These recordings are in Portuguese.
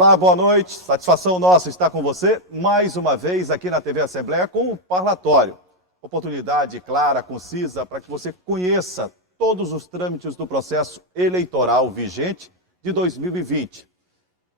Olá, boa noite. Satisfação nossa estar com você mais uma vez aqui na TV Assembleia com o Parlatório. Oportunidade clara, concisa, para que você conheça todos os trâmites do processo eleitoral vigente de 2020.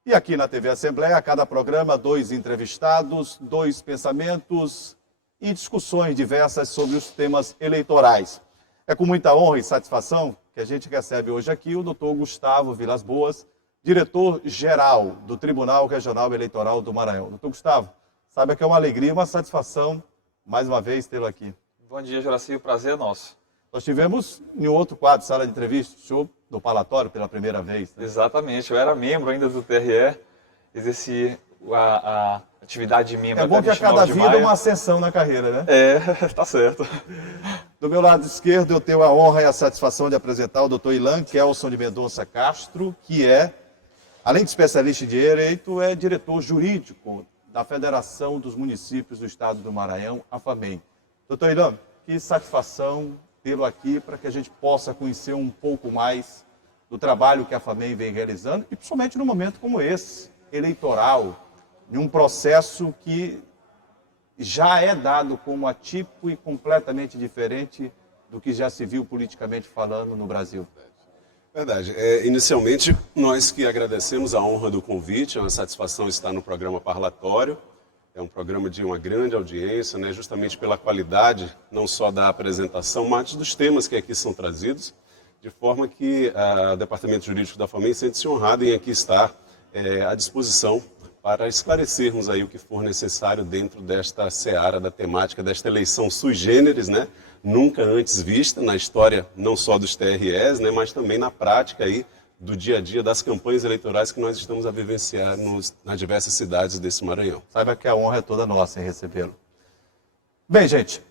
E aqui na TV Assembleia, a cada programa, 2 entrevistados, 2 pensamentos e discussões diversas sobre os temas eleitorais. É com muita honra e satisfação que a gente recebe hoje aqui o doutor Gustavo Vilas Boas, diretor-geral do Tribunal Regional Eleitoral do Maranhão. Doutor Gustavo, sabe que é uma alegria e uma satisfação, mais uma vez, tê-lo aqui. Bom dia, Juraci, o prazer é nosso. Nós tivemos em outro quadro, sala de entrevista, o senhor do Parlatório pela primeira vez. Né? Exatamente, eu era membro ainda do TRE, exerci a atividade de membro. É bom que a cada vida é uma ascensão na carreira, né? É, tá certo. Do meu lado esquerdo, eu tenho a honra e a satisfação de apresentar o doutor Ilan Kelson de Mendonça Castro, que é, além de especialista em direito, é diretor jurídico da Federação dos Municípios do Estado do Maranhão, a FAMEM. Doutor Ilan, que satisfação tê-lo aqui para que a gente possa conhecer um pouco mais do trabalho que a FAMEM vem realizando, e principalmente num momento como esse, eleitoral, em um processo que já é dado como atípico e completamente diferente do que já se viu politicamente falando no Brasil. Verdade. Inicialmente, nós que agradecemos a honra do convite, é uma satisfação estar no programa Parlatório. É um programa de uma grande audiência, né, justamente pela qualidade, não só da apresentação, mas dos temas que aqui são trazidos, de forma que o Departamento Jurídico da FAMEM sente-se honrado em aqui estar à disposição para esclarecermos aí o que for necessário dentro desta seara da temática, desta eleição sui generis, né, nunca antes vista na história não só dos TREs, né, mas também na prática aí do dia a dia das campanhas eleitorais que nós estamos a vivenciar nas diversas cidades desse Maranhão. Saiba que a honra é toda nossa em recebê-lo. Bem, gente,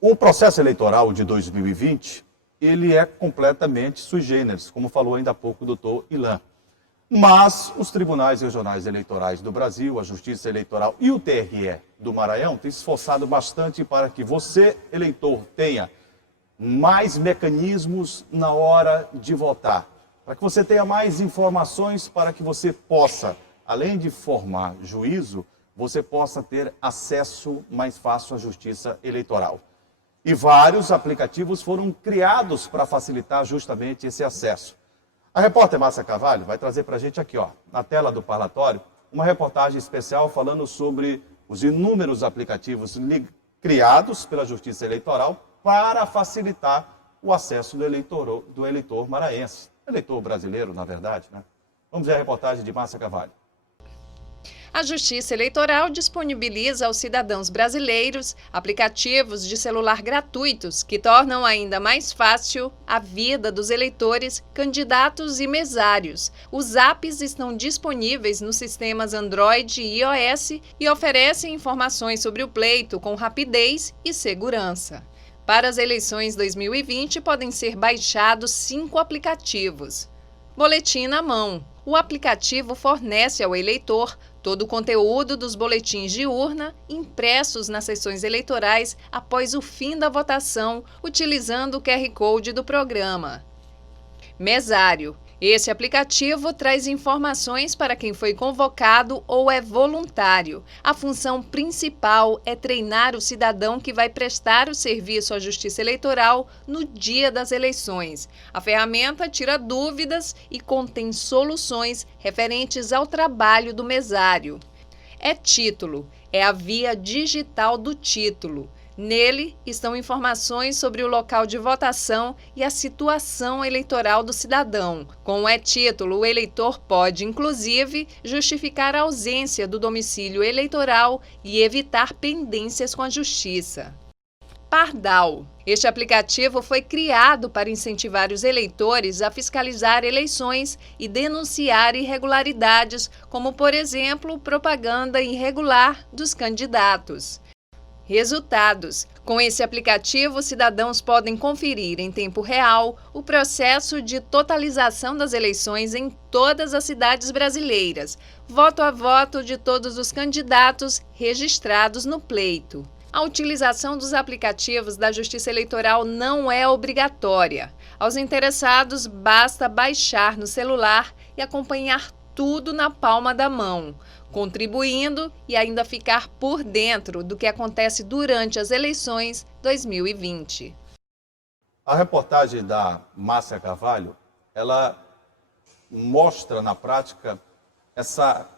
o processo eleitoral de 2020, ele é completamente sui generis, como falou ainda há pouco o doutor Ilan. Mas os tribunais regionais eleitorais do Brasil, a Justiça Eleitoral e o TRE do Maranhão têm se esforçado bastante para que você, eleitor, tenha mais mecanismos na hora de votar, para que você tenha mais informações, para que você possa, além de formar juízo, você possa ter acesso mais fácil à Justiça Eleitoral. E vários aplicativos foram criados para facilitar justamente esse acesso. A repórter Márcia Carvalho vai trazer para a gente aqui, ó, na tela do Parlatório, uma reportagem especial falando sobre os inúmeros aplicativos criados pela Justiça Eleitoral para facilitar o acesso do eleitor maranhense, eleitor brasileiro, na verdade, né? Vamos ver a reportagem de Márcia Carvalho. A Justiça Eleitoral disponibiliza aos cidadãos brasileiros aplicativos de celular gratuitos que tornam ainda mais fácil a vida dos eleitores, candidatos e mesários. Os apps estão disponíveis nos sistemas Android e iOS e oferecem informações sobre o pleito com rapidez e segurança. Para as eleições 2020, podem ser baixados 5 aplicativos. Boletim na mão. O aplicativo fornece ao eleitor todo o conteúdo dos boletins de urna impressos nas sessões eleitorais após o fim da votação, utilizando o QR Code do programa. Mesário. Esse aplicativo traz informações para quem foi convocado ou é voluntário. A função principal é treinar o cidadão que vai prestar o serviço à Justiça Eleitoral no dia das eleições. A ferramenta tira dúvidas e contém soluções referentes ao trabalho do mesário. E-Título é a via digital do título. Nele estão informações sobre o local de votação e a situação eleitoral do cidadão. Com o e-título, o eleitor pode, inclusive, justificar a ausência do domicílio eleitoral e evitar pendências com a Justiça. Pardal. Este aplicativo foi criado para incentivar os eleitores a fiscalizar eleições e denunciar irregularidades, como, por exemplo, propaganda irregular dos candidatos. Resultados. Com esse aplicativo, cidadãos podem conferir em tempo real o processo de totalização das eleições em todas as cidades brasileiras, voto a voto de todos os candidatos registrados no pleito. A utilização dos aplicativos da Justiça Eleitoral não é obrigatória. Aos interessados, basta baixar no celular e acompanhar tudo na palma da mão, contribuindo e ainda ficar por dentro do que acontece durante as eleições 2020. A reportagem da Márcia Carvalho, ela mostra na prática essa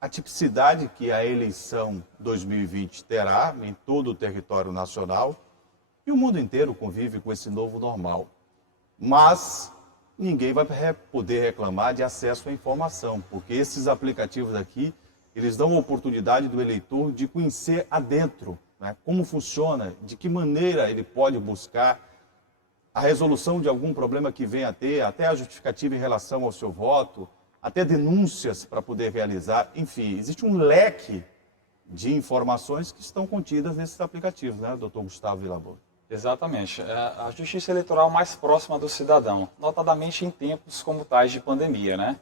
atipicidade que a eleição 2020 terá em todo o território nacional e o mundo inteiro convive com esse novo normal. Mas ninguém vai poder reclamar de acesso à informação, porque esses aplicativos aqui, eles dão a oportunidade do eleitor de conhecer adentro, né, como funciona, de que maneira ele pode buscar a resolução de algum problema que venha a ter, até a justificativa em relação ao seu voto, até denúncias para poder realizar. Enfim, existe um leque de informações que estão contidas nesses aplicativos, né, doutor Gustavo Villaboa? Exatamente. É a justiça eleitoral mais próxima do cidadão, notadamente em tempos como tais de pandemia, né?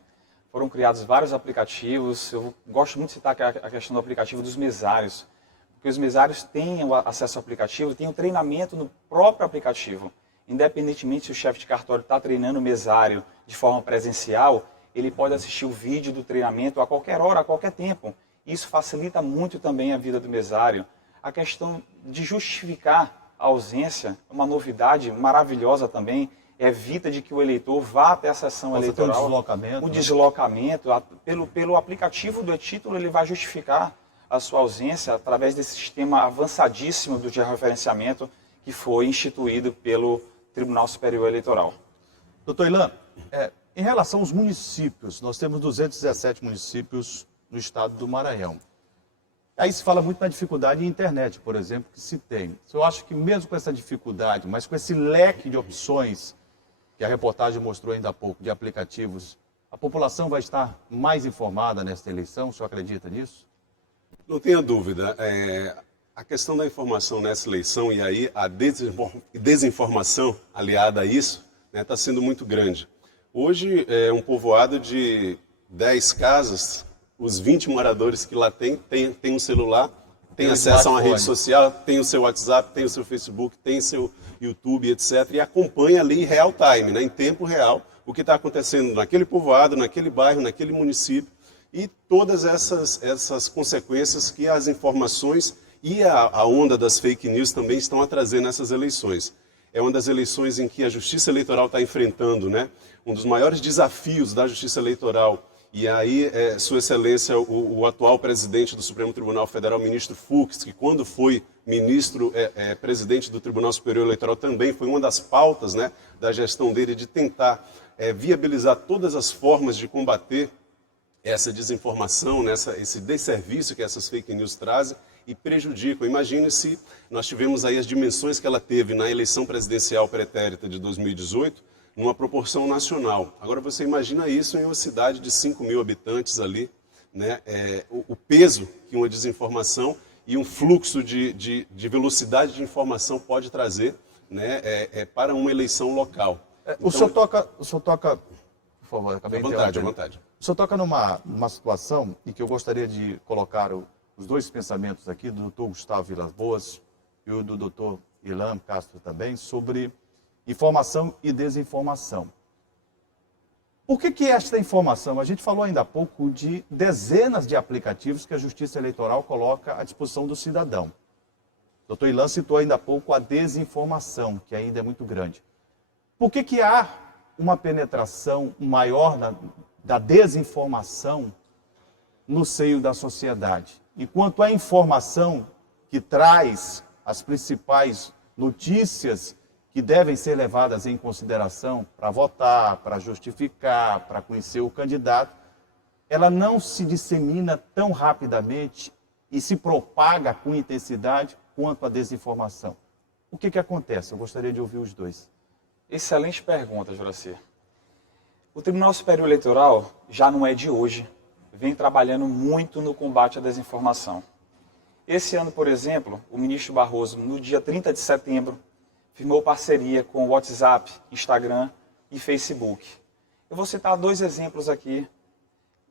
Foram criados vários aplicativos. Eu gosto muito de citar a questão do aplicativo dos mesários, porque os mesários têm acesso ao aplicativo, têm o treinamento no próprio aplicativo. Independentemente se o chefe de cartório está treinando o mesário de forma presencial, ele pode assistir o vídeo do treinamento a qualquer hora, a qualquer tempo. Isso facilita muito também a vida do mesário. A questão de justificar a ausência, uma novidade maravilhosa também, evita de que o eleitor vá até a sessão eleitoral. Ter um deslocamento, o deslocamento, pelo aplicativo do e-título, ele vai justificar a sua ausência através desse sistema avançadíssimo do georreferenciamento que foi instituído pelo Tribunal Superior Eleitoral. Doutor Ilan, em relação aos municípios, nós temos 217 municípios no estado do Maranhão. Aí se fala muito na dificuldade em internet, por exemplo, que se tem. Eu acho que mesmo com essa dificuldade, mas com esse leque de opções que a reportagem mostrou ainda há pouco, de aplicativos, a população vai estar mais informada nesta eleição? O senhor acredita nisso? Não tenha dúvida. A questão da informação nessa eleição e aí a desinformação aliada a isso está sendo muito grande. Hoje é um povoado de 10 casas, os 20 moradores que lá tem um celular, tem acesso a uma rede social, tem o seu WhatsApp, tem o seu Facebook, tem seu YouTube, etc. E acompanha ali em real time, né, em tempo real, o que está acontecendo naquele povoado, naquele bairro, naquele município e todas essas consequências que as informações e a onda das fake news também estão a trazer nessas eleições. É uma das eleições em que a Justiça Eleitoral está enfrentando, né, um dos maiores desafios da Justiça Eleitoral. E aí, Sua Excelência, o atual presidente do Supremo Tribunal Federal, ministro Fux, que quando foi ministro, presidente do Tribunal Superior Eleitoral, também foi uma das pautas, né, da gestão dele de tentar viabilizar todas as formas de combater essa desinformação, né, esse desserviço que essas fake news trazem e prejudicam. Imagine se nós tivemos aí as dimensões que ela teve na eleição presidencial pretérita de 2018, numa proporção nacional. Agora você imagina isso em uma cidade de 5 mil habitantes ali, né? O peso que uma desinformação e um fluxo de velocidade de informação pode trazer, né, para uma eleição local. Então, o senhor toca, por favor, acabei à de vontade, à vontade. O senhor toca numa situação em que eu gostaria de colocar os dois pensamentos aqui, do doutor Gustavo Villaboa e o do doutor Ilan Castro também, sobre informação e desinformação. Por que esta informação? A gente falou ainda há pouco de dezenas de aplicativos que a Justiça Eleitoral coloca à disposição do cidadão. O doutor Ilan citou ainda há pouco a desinformação, que ainda é muito grande. Por que há uma penetração maior da desinformação no seio da sociedade? Enquanto a informação que traz as principais notícias que devem ser levadas em consideração para votar, para justificar, para conhecer o candidato, ela não se dissemina tão rapidamente e se propaga com intensidade quanto a desinformação. O que acontece? Eu gostaria de ouvir os dois. Excelente pergunta, Juraci. O Tribunal Superior Eleitoral já não é de hoje, vem trabalhando muito no combate à desinformação. Esse ano, por exemplo, o ministro Barroso, no dia 30 de setembro, firmou parceria com o WhatsApp, Instagram e Facebook. Eu vou citar 2 exemplos aqui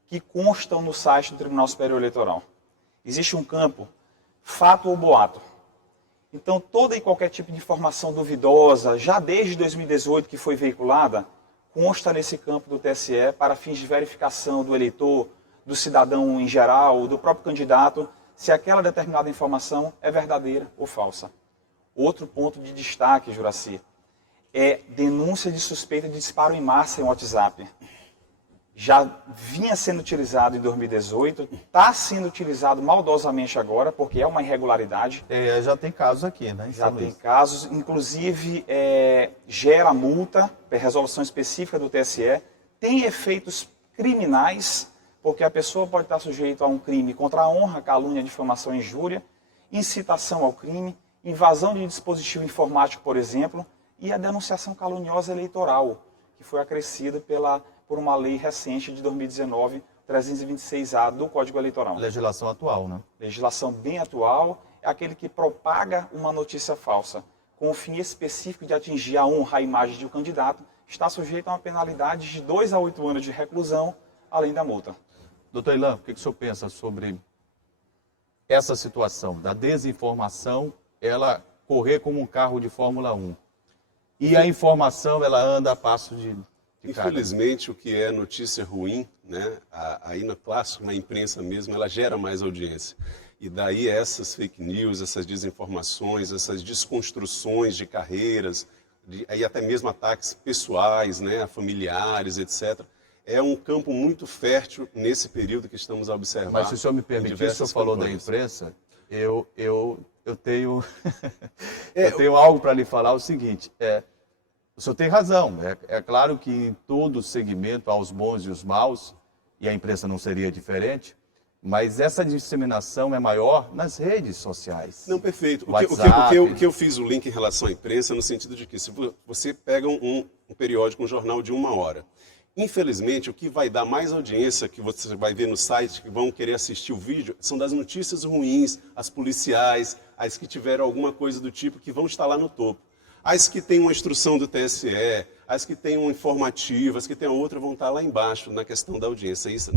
que constam no site do Tribunal Superior Eleitoral. Existe um campo, fato ou boato. Então, toda e qualquer tipo de informação duvidosa, já desde 2018 que foi veiculada, consta nesse campo do TSE para fins de verificação do eleitor, do cidadão em geral, do próprio candidato, se aquela determinada informação é verdadeira ou falsa. Outro ponto de destaque, Juraci, é denúncia de suspeita de disparo em massa em WhatsApp. Já vinha sendo utilizado em 2018, está sendo utilizado maldosamente agora, porque é uma irregularidade. Já tem casos aqui, né? Já tem casos, inclusive gera multa, resolução específica do TSE, tem efeitos criminais, porque a pessoa pode estar sujeita a um crime contra a honra, calúnia, difamação e injúria, incitação ao crime, invasão de dispositivo informático, por exemplo, e a denunciação caluniosa eleitoral, que foi acrescida por uma lei recente de 2019, 326A do Código Eleitoral. Legislação atual, né? Legislação bem atual, é aquele que propaga uma notícia falsa, com o fim específico de atingir a honra, a imagem de um candidato, está sujeito a uma penalidade de 2 a 8 anos de reclusão, além da multa. Doutor Ilan, o que o senhor pensa sobre essa situação da desinformação, ela correr como um carro de Fórmula 1? E a informação, ela anda a passo de Infelizmente, o que é notícia ruim, né, aí no clássico, na imprensa mesmo, ela gera mais audiência. E daí essas fake news, essas desinformações, essas desconstruções de carreiras, aí até mesmo ataques pessoais, né, a familiares, etc., é um campo muito fértil nesse período que estamos a observar. Mas se o senhor me permitir, o senhor falou da imprensa, eu tenho, eu tenho algo para lhe falar, o seguinte, o senhor tem razão, é claro que em todo segmento há os bons e os maus, e a imprensa não seria diferente, mas essa disseminação é maior nas redes sociais. Não, perfeito. O que eu fiz o link em relação à imprensa, no sentido de que se você pega um periódico, um jornal de 1 hora, infelizmente, o que vai dar mais audiência, que você vai ver no site, que vão querer assistir o vídeo, são das notícias ruins, as policiais, as que tiveram alguma coisa do tipo, que vão estar lá no topo. As que têm uma instrução do TSE, as que têm uma informativa, as que têm outra, vão estar lá embaixo na questão da audiência. Isso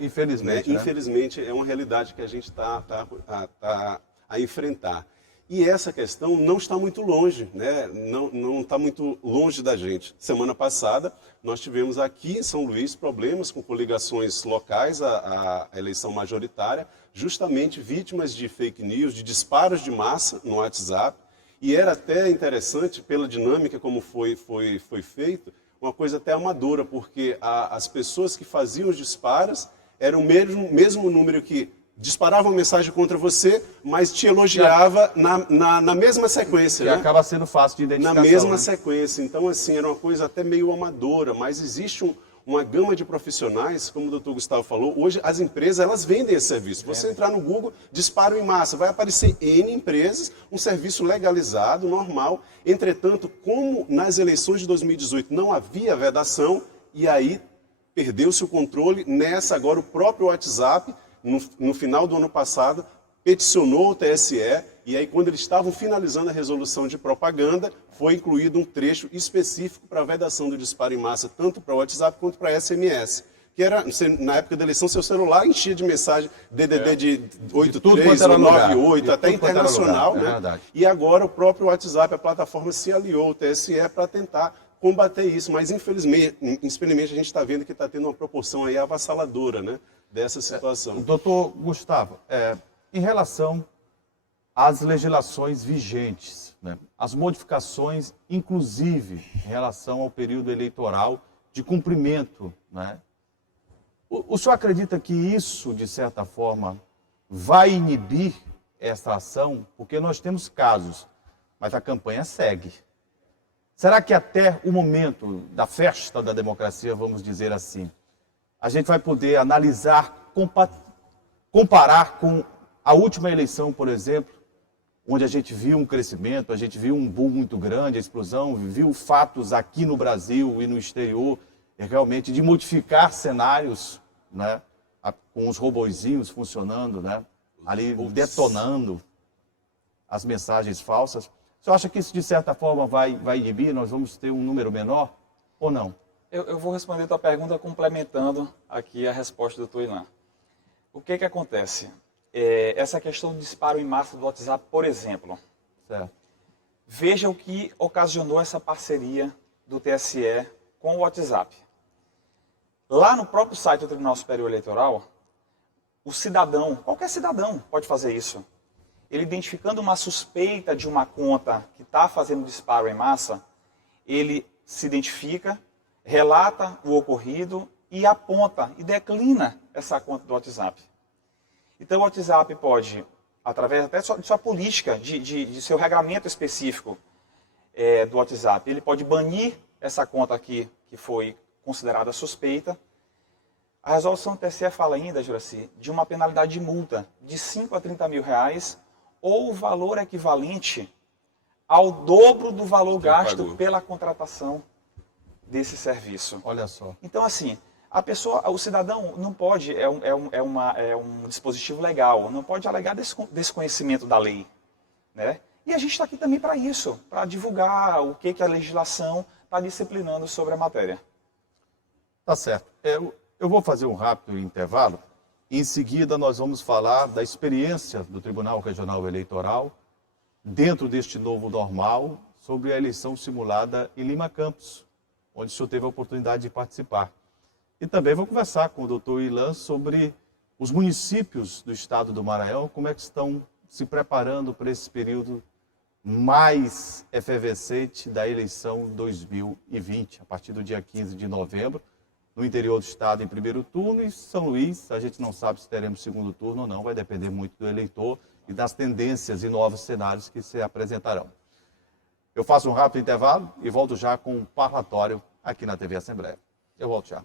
infelizmente, né? Né? Infelizmente, é uma realidade que a gente está a enfrentar. E essa questão não está muito longe, né? Não está muito longe da gente. Semana passada, nós tivemos aqui em São Luís problemas com coligações locais à eleição majoritária, justamente vítimas de fake news, de disparos de massa no WhatsApp. E era até interessante, pela dinâmica como foi feito, uma coisa até amadora, porque as pessoas que faziam os disparos eram o mesmo número que disparava uma mensagem contra você, mas te elogiava na mesma sequência. E né? acaba sendo fácil de identificação. Na mesma né? sequência. Então, assim, era uma coisa até meio amadora, mas existe uma gama de profissionais, como o doutor Gustavo falou, hoje as empresas, elas vendem esse serviço. Você entrar no Google, disparo em massa, vai aparecer N empresas, um serviço legalizado, normal. Entretanto, como nas eleições de 2018 não havia vedação, e aí perdeu-se o controle, agora o próprio WhatsApp, no final do ano passado, peticionou o TSE, e aí quando eles estavam finalizando a resolução de propaganda, foi incluído um trecho específico para a vedação do disparo em massa, tanto para o WhatsApp quanto para SMS. Que era, na época da eleição, seu celular enchia de mensagem DDD de 83, 98, até internacional. Né? E agora o próprio WhatsApp, a plataforma, se aliou ao TSE para tentar combater isso. Mas, infelizmente a gente está vendo que está tendo uma proporção aí avassaladora, né, dessa situação. Doutor Gustavo, em relação às legislações vigentes, né, as modificações, inclusive em relação ao período eleitoral de cumprimento, né, o senhor acredita que isso, de certa forma, vai inibir essa ação? Porque nós temos casos, mas a campanha segue. Será que até o momento da festa da democracia, vamos dizer assim, a gente vai poder analisar, comparar com a última eleição, por exemplo, onde a gente viu um crescimento, a gente viu um boom muito grande, a explosão, viu fatos aqui no Brasil e no exterior, realmente de modificar cenários, né, com os robozinhos funcionando, né, ali detonando as mensagens falsas. Você acha que isso, de certa forma, vai inibir? Nós vamos ter um número menor ou não? Eu vou responder a tua pergunta complementando aqui a resposta do Dr. Ilan. O que acontece? Essa questão do disparo em massa do WhatsApp, por exemplo. Certo. Veja o que ocasionou essa parceria do TSE com o WhatsApp. Lá no próprio site do Tribunal Superior Eleitoral, o cidadão, qualquer cidadão pode fazer isso. Ele identificando uma suspeita de uma conta que está fazendo disparo em massa, ele se identifica, relata o ocorrido e aponta e declina essa conta do WhatsApp. Então o WhatsApp pode, através até de sua política, de seu regramento específico do WhatsApp, ele pode banir essa conta aqui que foi considerada suspeita. A resolução do TSE fala ainda, Juraci, de uma penalidade de multa de 5 a 30 mil reais ou o valor equivalente ao dobro do valor gasto pela contratação desse serviço. Olha só. Então, assim, a pessoa, o cidadão não pode, é um dispositivo legal, não pode alegar desconhecimento da lei, né? E a gente está aqui também para isso, para divulgar o que a legislação está disciplinando sobre a matéria. Tá certo. Eu vou fazer um rápido intervalo. Em seguida, nós vamos falar da experiência do Tribunal Regional Eleitoral dentro deste novo normal sobre a eleição simulada em Lima Campos, onde o senhor teve a oportunidade de participar. E também vou conversar com o doutor Ilan sobre os municípios do estado do Maranhão, como é que estão se preparando para esse período mais efervescente da eleição 2020, a partir do dia 15 de novembro, no interior do estado em primeiro turno, e São Luís, a gente não sabe se teremos segundo turno ou não, vai depender muito do eleitor e das tendências e novos cenários que se apresentarão. Eu faço um rápido intervalo e volto já com o parlatório aqui na TV Assembleia. Eu volto já.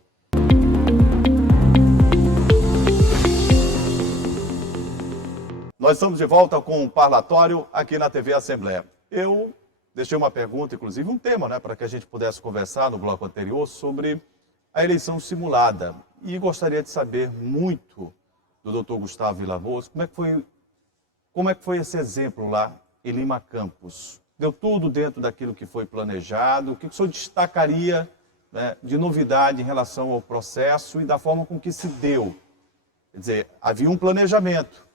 Nós estamos de volta com o parlatório aqui na TV Assembleia. Eu deixei uma pergunta, inclusive um tema, né, para que a gente pudesse conversar no bloco anterior sobre a eleição simulada. E gostaria de saber muito do doutor Gustavo Vilamoço, como é que foi esse exemplo lá em Lima Campos? Deu tudo dentro daquilo que foi planejado? O que o senhor destacaria, né, de novidade em relação ao processo e da forma com que se deu? Quer dizer, havia um planejamento,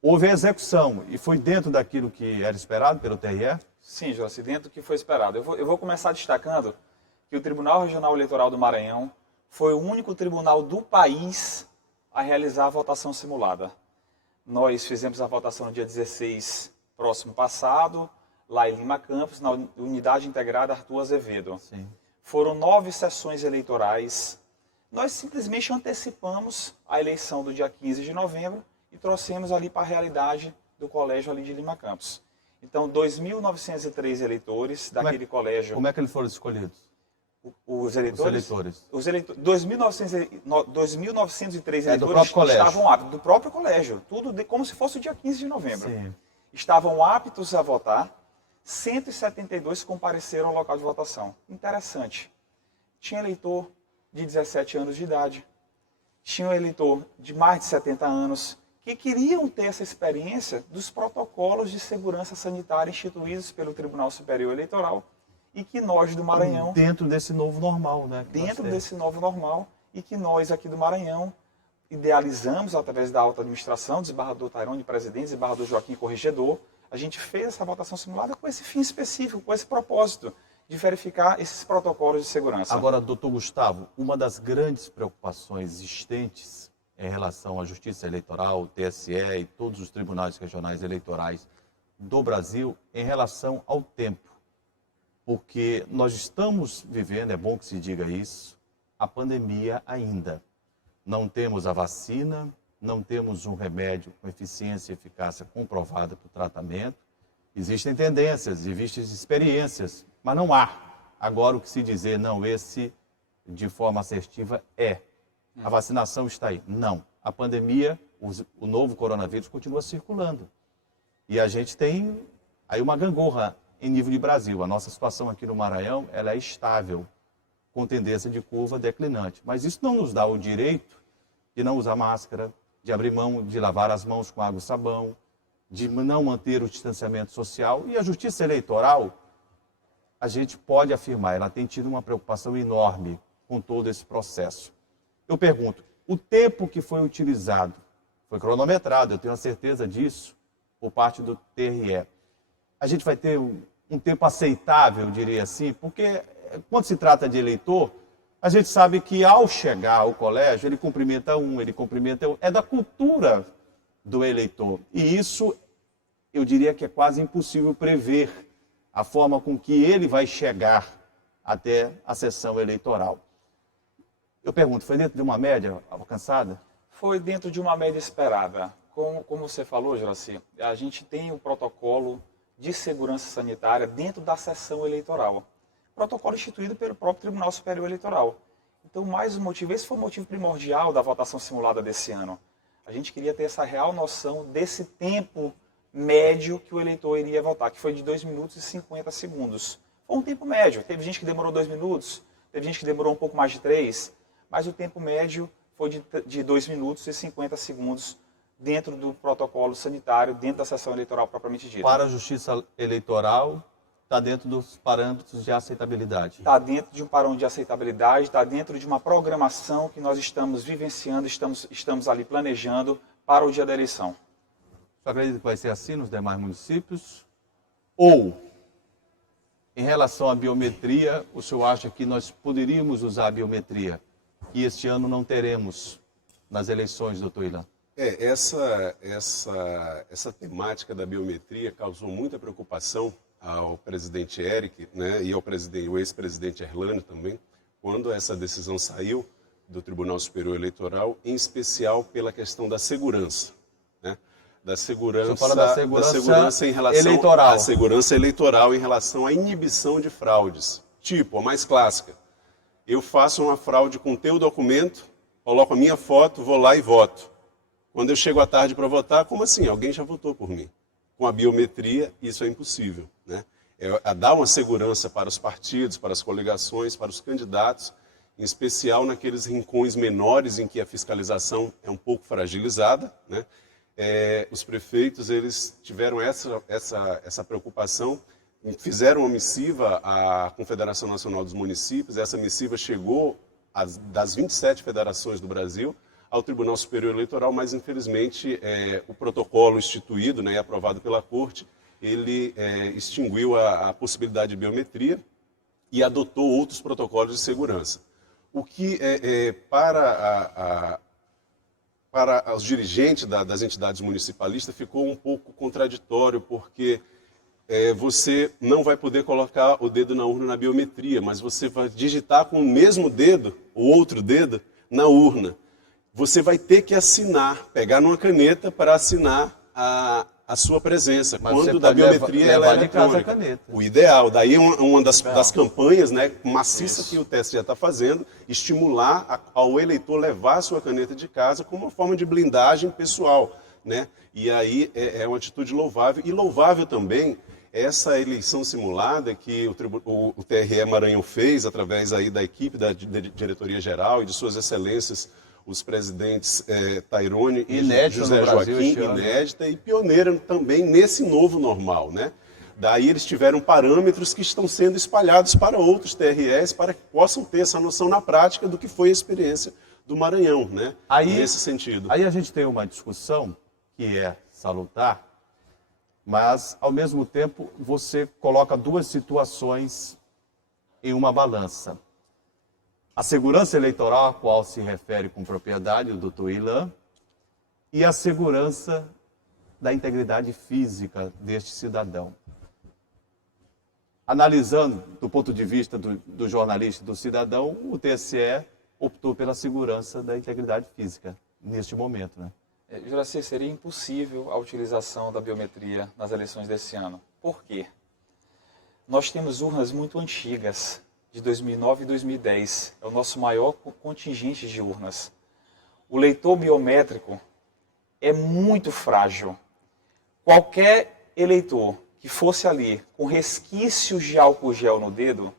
houve a execução e foi dentro daquilo que era esperado pelo TRE? Sim, Juraci, dentro do que foi esperado. Eu vou começar destacando que o Tribunal Regional Eleitoral do Maranhão foi o único tribunal do país a realizar a votação simulada. Nós fizemos a votação no dia 16 próximo passado, lá em Lima Campos, na Unidade Integrada Arthur Azevedo. Sim. Foram 9 sessões eleitorais. Nós simplesmente antecipamos a eleição do dia 15 de novembro e trouxemos ali para a realidade do colégio ali de Lima Campos. Então, 2.903 eleitores daquele colégio. Como é que eles foram escolhidos? Os eleitores? Os eleitores. 2.903 eleitores do próprio colégio. estavam aptos, do próprio colégio, tudo como se fosse o dia 15 de novembro. Sim. Estavam aptos a votar, 172 compareceram ao local de votação. Interessante. Tinha eleitor de 17 anos de idade, tinha um eleitor de mais de 70 anos, que queriam ter essa experiência dos protocolos de segurança sanitária instituídos pelo Tribunal Superior Eleitoral, e que nós do Maranhão... Dentro desse novo normal, né? Dentro desse novo normal, e que nós aqui do Maranhão idealizamos através da alta administração, desembargador Tairone, presidente, desembargador Joaquim Corregedor. A gente fez essa votação simulada com esse fim específico, com esse propósito de verificar esses protocolos de segurança. Agora, doutor Gustavo, uma das grandes preocupações existentes em relação à Justiça Eleitoral, o TSE e todos os tribunais regionais eleitorais do Brasil em relação ao tempo. Porque nós estamos vivendo, é bom que se diga isso, a pandemia ainda. Não temos a vacina, não temos um remédio com eficiência e eficácia comprovada para o tratamento. Existem tendências, existem experiências, mas não há. Agora, o que se dizer, não, esse de forma assertiva é. A vacinação está aí. Não. A pandemia, o novo coronavírus continua circulando. E a gente tem aí uma gangorra em nível de Brasil. A nossa situação aqui no Maranhão, ela é estável, com tendência de curva declinante. Mas isso não nos dá o direito de não usar máscara, de abrir mão, de lavar as mãos com água e sabão, de não manter o distanciamento social. E a Justiça Eleitoral, a gente pode afirmar, ela tem tido uma preocupação enorme com todo esse processo. Eu pergunto, o tempo que foi utilizado foi cronometrado, eu tenho a certeza disso, por parte do TRE. A gente vai ter um tempo aceitável, eu diria assim, porque quando se trata de eleitor, a gente sabe que ao chegar ao colégio, ele cumprimenta um, ele cumprimenta outro. É da cultura do eleitor. E isso, eu diria que é quase impossível prever a forma com que ele vai chegar até a sessão eleitoral. Eu pergunto, foi dentro de uma média alcançada? Foi dentro de uma média esperada. Como você falou, Juraci, a gente tem o protocolo de segurança sanitária dentro da sessão eleitoral. Protocolo instituído pelo próprio Tribunal Superior Eleitoral. Então, mais um motivo, esse foi o motivo primordial da votação simulada desse ano. A gente queria ter essa real noção desse tempo médio que o eleitor iria votar, que foi de 2 minutos e 50 segundos. Foi um tempo médio. Teve gente que demorou 2 minutos, teve gente que demorou um pouco mais de 3, mas o tempo médio foi de 2 minutos e 50 segundos dentro do protocolo sanitário, dentro da sessão eleitoral propriamente dita. Para a Justiça Eleitoral, está dentro dos parâmetros de aceitabilidade. Está dentro de um padrão de aceitabilidade, está dentro de uma programação que nós estamos vivenciando, estamos ali planejando para o dia da eleição. Você acredita que vai ser assim nos demais municípios? Ou, em relação à biometria, o senhor acha que nós poderíamos usar a biometria e este ano não teremos nas eleições, doutor Ilan? Essa temática da biometria causou muita preocupação ao presidente Eric, né, e ao ex-presidente Erlânio também, quando essa decisão saiu do Tribunal Superior Eleitoral, em especial pela questão da segurança. Né, da segurança em relação eleitoral. à segurança eleitoral em relação à inibição de fraudes. Tipo, a mais clássica, eu faço uma fraude com o teu documento, coloco a minha foto, vou lá e voto. Quando eu chego à tarde para votar, como assim? Alguém já votou por mim. Com a biometria, isso é impossível. Né? É dar uma segurança para os partidos, para as coligações, para os candidatos, em especial naqueles rincões menores em que a fiscalização é um pouco fragilizada. Né? Os prefeitos eles tiveram essa preocupação, fizeram uma missiva à Confederação Nacional dos Municípios, essa missiva chegou das 27 federações do Brasil, ao Tribunal Superior Eleitoral, mas infelizmente o protocolo instituído, né, e aprovado pela Corte, ele extinguiu a possibilidade de biometria e adotou outros protocolos de segurança. O que para os dirigentes das entidades municipalistas ficou um pouco contraditório, porque você não vai poder colocar o dedo na urna na biometria, mas você vai digitar com o mesmo dedo, o outro dedo, na urna. Você vai ter que assinar, pegar numa caneta para assinar a sua presença. Mas quando da biometria ela é eletrônica. O ideal, daí uma das campanhas, né, maciça que o TSE está fazendo, estimular ao eleitor levar a sua caneta de casa como uma forma de blindagem pessoal. Né? E aí é uma atitude louvável. E louvável também essa eleição simulada que o TRE Maranhão fez através aí da equipe da diretoria geral e de suas excelências, os presidentes Tairone e José Joaquim, inédita e pioneira também nesse novo normal. Né? Daí eles tiveram parâmetros que estão sendo espalhados para outros TREs para que possam ter essa noção na prática do que foi a experiência do Maranhão, né? Nesse sentido. Aí a gente tem uma discussão que é salutar, mas ao mesmo tempo você coloca duas situações em uma balança. A segurança eleitoral, a qual se refere com propriedade o doutor Ilan, e a segurança da integridade física deste cidadão. Analisando do ponto de vista do jornalista e do cidadão, o TSE optou pela segurança da integridade física neste momento. Né? Juraci, seria impossível a utilização da biometria nas eleições desse ano. Por quê? Nós temos urnas muito antigas, de 2009 e 2010. É o nosso maior contingente de urnas. O leitor biométrico é muito frágil. Qualquer eleitor que fosse ali com resquícios de álcool gel no dedo,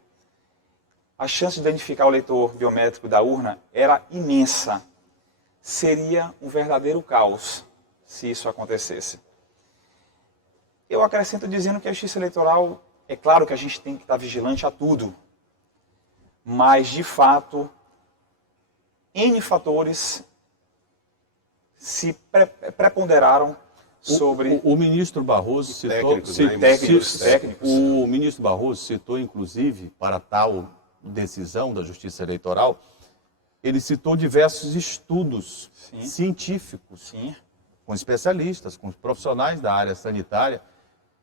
a chance de identificar o leitor biométrico da urna era imensa. Seria um verdadeiro caos se isso acontecesse. Eu acrescento dizendo que a Justiça Eleitoral, é claro que a gente tem que estar vigilante a tudo, mas, de fato, N fatores se preponderaram sobre... O ministro Barroso citou... Técnicos. O ministro Barroso citou, inclusive, para tal decisão da Justiça Eleitoral, ele citou diversos estudos científicos, Sim. com especialistas, com profissionais da área sanitária,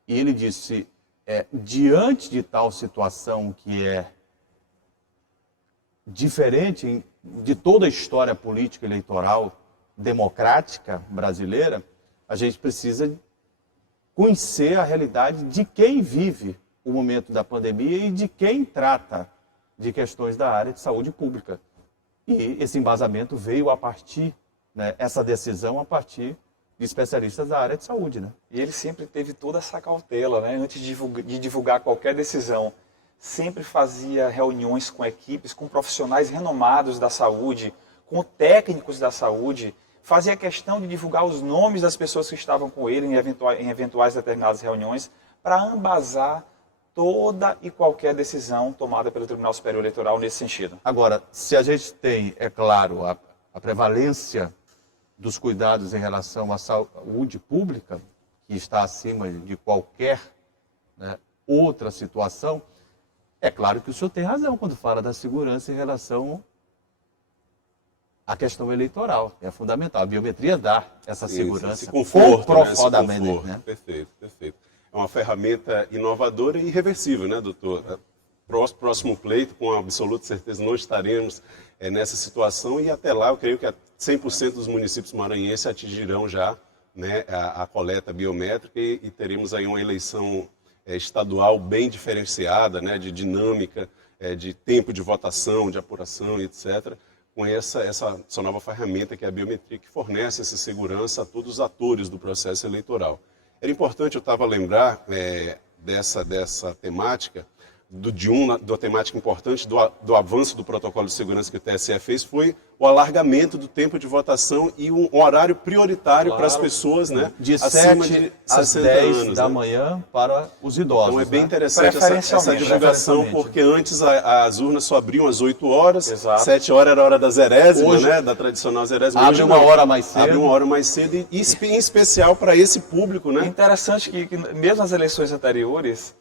e ele disse, diante de tal situação que é diferente de toda a história política eleitoral democrática brasileira, a gente precisa conhecer a realidade de quem vive o momento da pandemia e de quem trata de questões da área de saúde pública. E esse embasamento veio a partir, né, essa decisão a partir de especialistas da área de saúde, né? E ele sempre teve toda essa cautela, né? Antes de divulgar qualquer decisão, sempre fazia reuniões com equipes, com profissionais renomados da saúde, com técnicos da saúde, fazia questão de divulgar os nomes das pessoas que estavam com ele em eventuais determinadas reuniões, para embasar toda e qualquer decisão tomada pelo Tribunal Superior Eleitoral nesse sentido. Agora, se a gente tem, é claro, a prevalência dos cuidados em relação à saúde pública, que está acima de qualquer, né, outra situação, é claro que o senhor tem razão quando fala da segurança em relação à questão eleitoral. É fundamental. A biometria dá essa segurança. Esse conforto, comprovadamente, né? Esse conforto. Né? Perfeito, perfeito. É uma ferramenta inovadora e irreversível, né, doutor? Próximo pleito, com absoluta certeza, não estaremos nessa situação, e até lá eu creio que 100% dos municípios maranhenses atingirão já, né, a coleta biométrica e teremos aí uma eleição estadual bem diferenciada, né, de dinâmica, de tempo de votação, de apuração, etc., com essa nova ferramenta que é a biometria, que fornece essa segurança a todos os atores do processo eleitoral. Era importante, eu estava a lembrar dessa temática, da temática importante do avanço do protocolo de segurança que o TSE fez, foi o alargamento do tempo de votação e um horário prioritário para as pessoas, né, de acima 7 de às 60 10 anos, da né? manhã para os idosos. Então é bem né? interessante essa divulgação, porque antes as urnas só abriam às 8 horas, Exato. 7 horas era a hora da zerésima, Hoje, né, da tradicional zerésima. Abre uma hora mais cedo. Abre uma hora mais cedo e em especial para esse público, né? É interessante que mesmo nas eleições anteriores,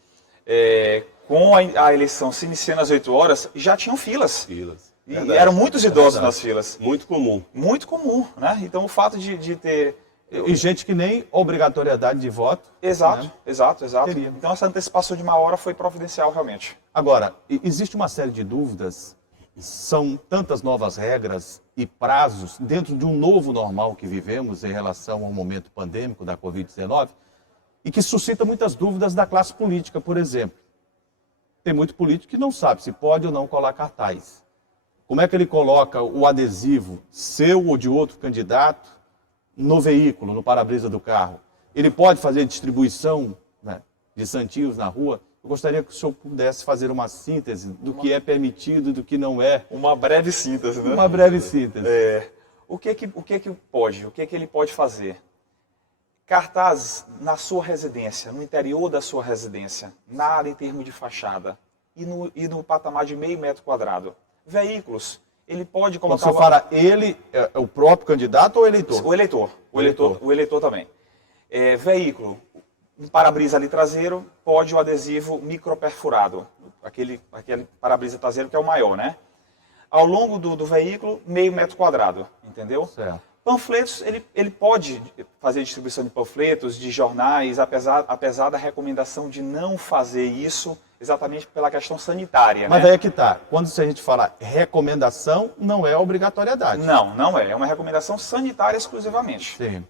com a eleição se iniciando às 8 horas, já tinham filas. E Verdade. eram muitos idosos nas filas. Muito comum. Muito comum, né? Então o fato de ter... E gente que nem obrigatoriedade de voto. Exato, né? exato. Teria. Então essa antecipação de uma hora foi providencial realmente. Agora, existe uma série de dúvidas, são tantas novas regras e prazos dentro de um novo normal que vivemos em relação ao momento pandêmico da Covid-19 e que suscita muitas dúvidas da classe política, por exemplo. Tem muito político que não sabe se pode ou não colar cartaz. Como é que ele coloca o adesivo seu ou de outro candidato no veículo, no para-brisa do carro? Ele pode fazer distribuição, né, de santinhos na rua? Eu gostaria que o senhor pudesse fazer uma síntese do que é permitido e do que não é. Uma breve síntese, né? Uma breve síntese. O que pode? O que ele pode fazer? Cartazes na sua residência, no interior da sua residência, na área em termos de fachada e no patamar de meio metro quadrado. Veículos, ele pode Quando colocar... você fala ele, é o próprio candidato ou o eleitor? O eleitor também. Veículo, um para-brisa ali traseiro, pode o adesivo microperfurado, aquele para-brisa traseiro que é o maior, né? Ao longo do veículo, meio metro quadrado, entendeu? Certo. Panfletos, ele pode fazer distribuição de panfletos, de jornais, apesar da recomendação de não fazer isso exatamente pela questão sanitária. Mas né? aí é que tá. Quando a gente fala recomendação, não é obrigatoriedade. Não é. É uma recomendação sanitária exclusivamente. Sim.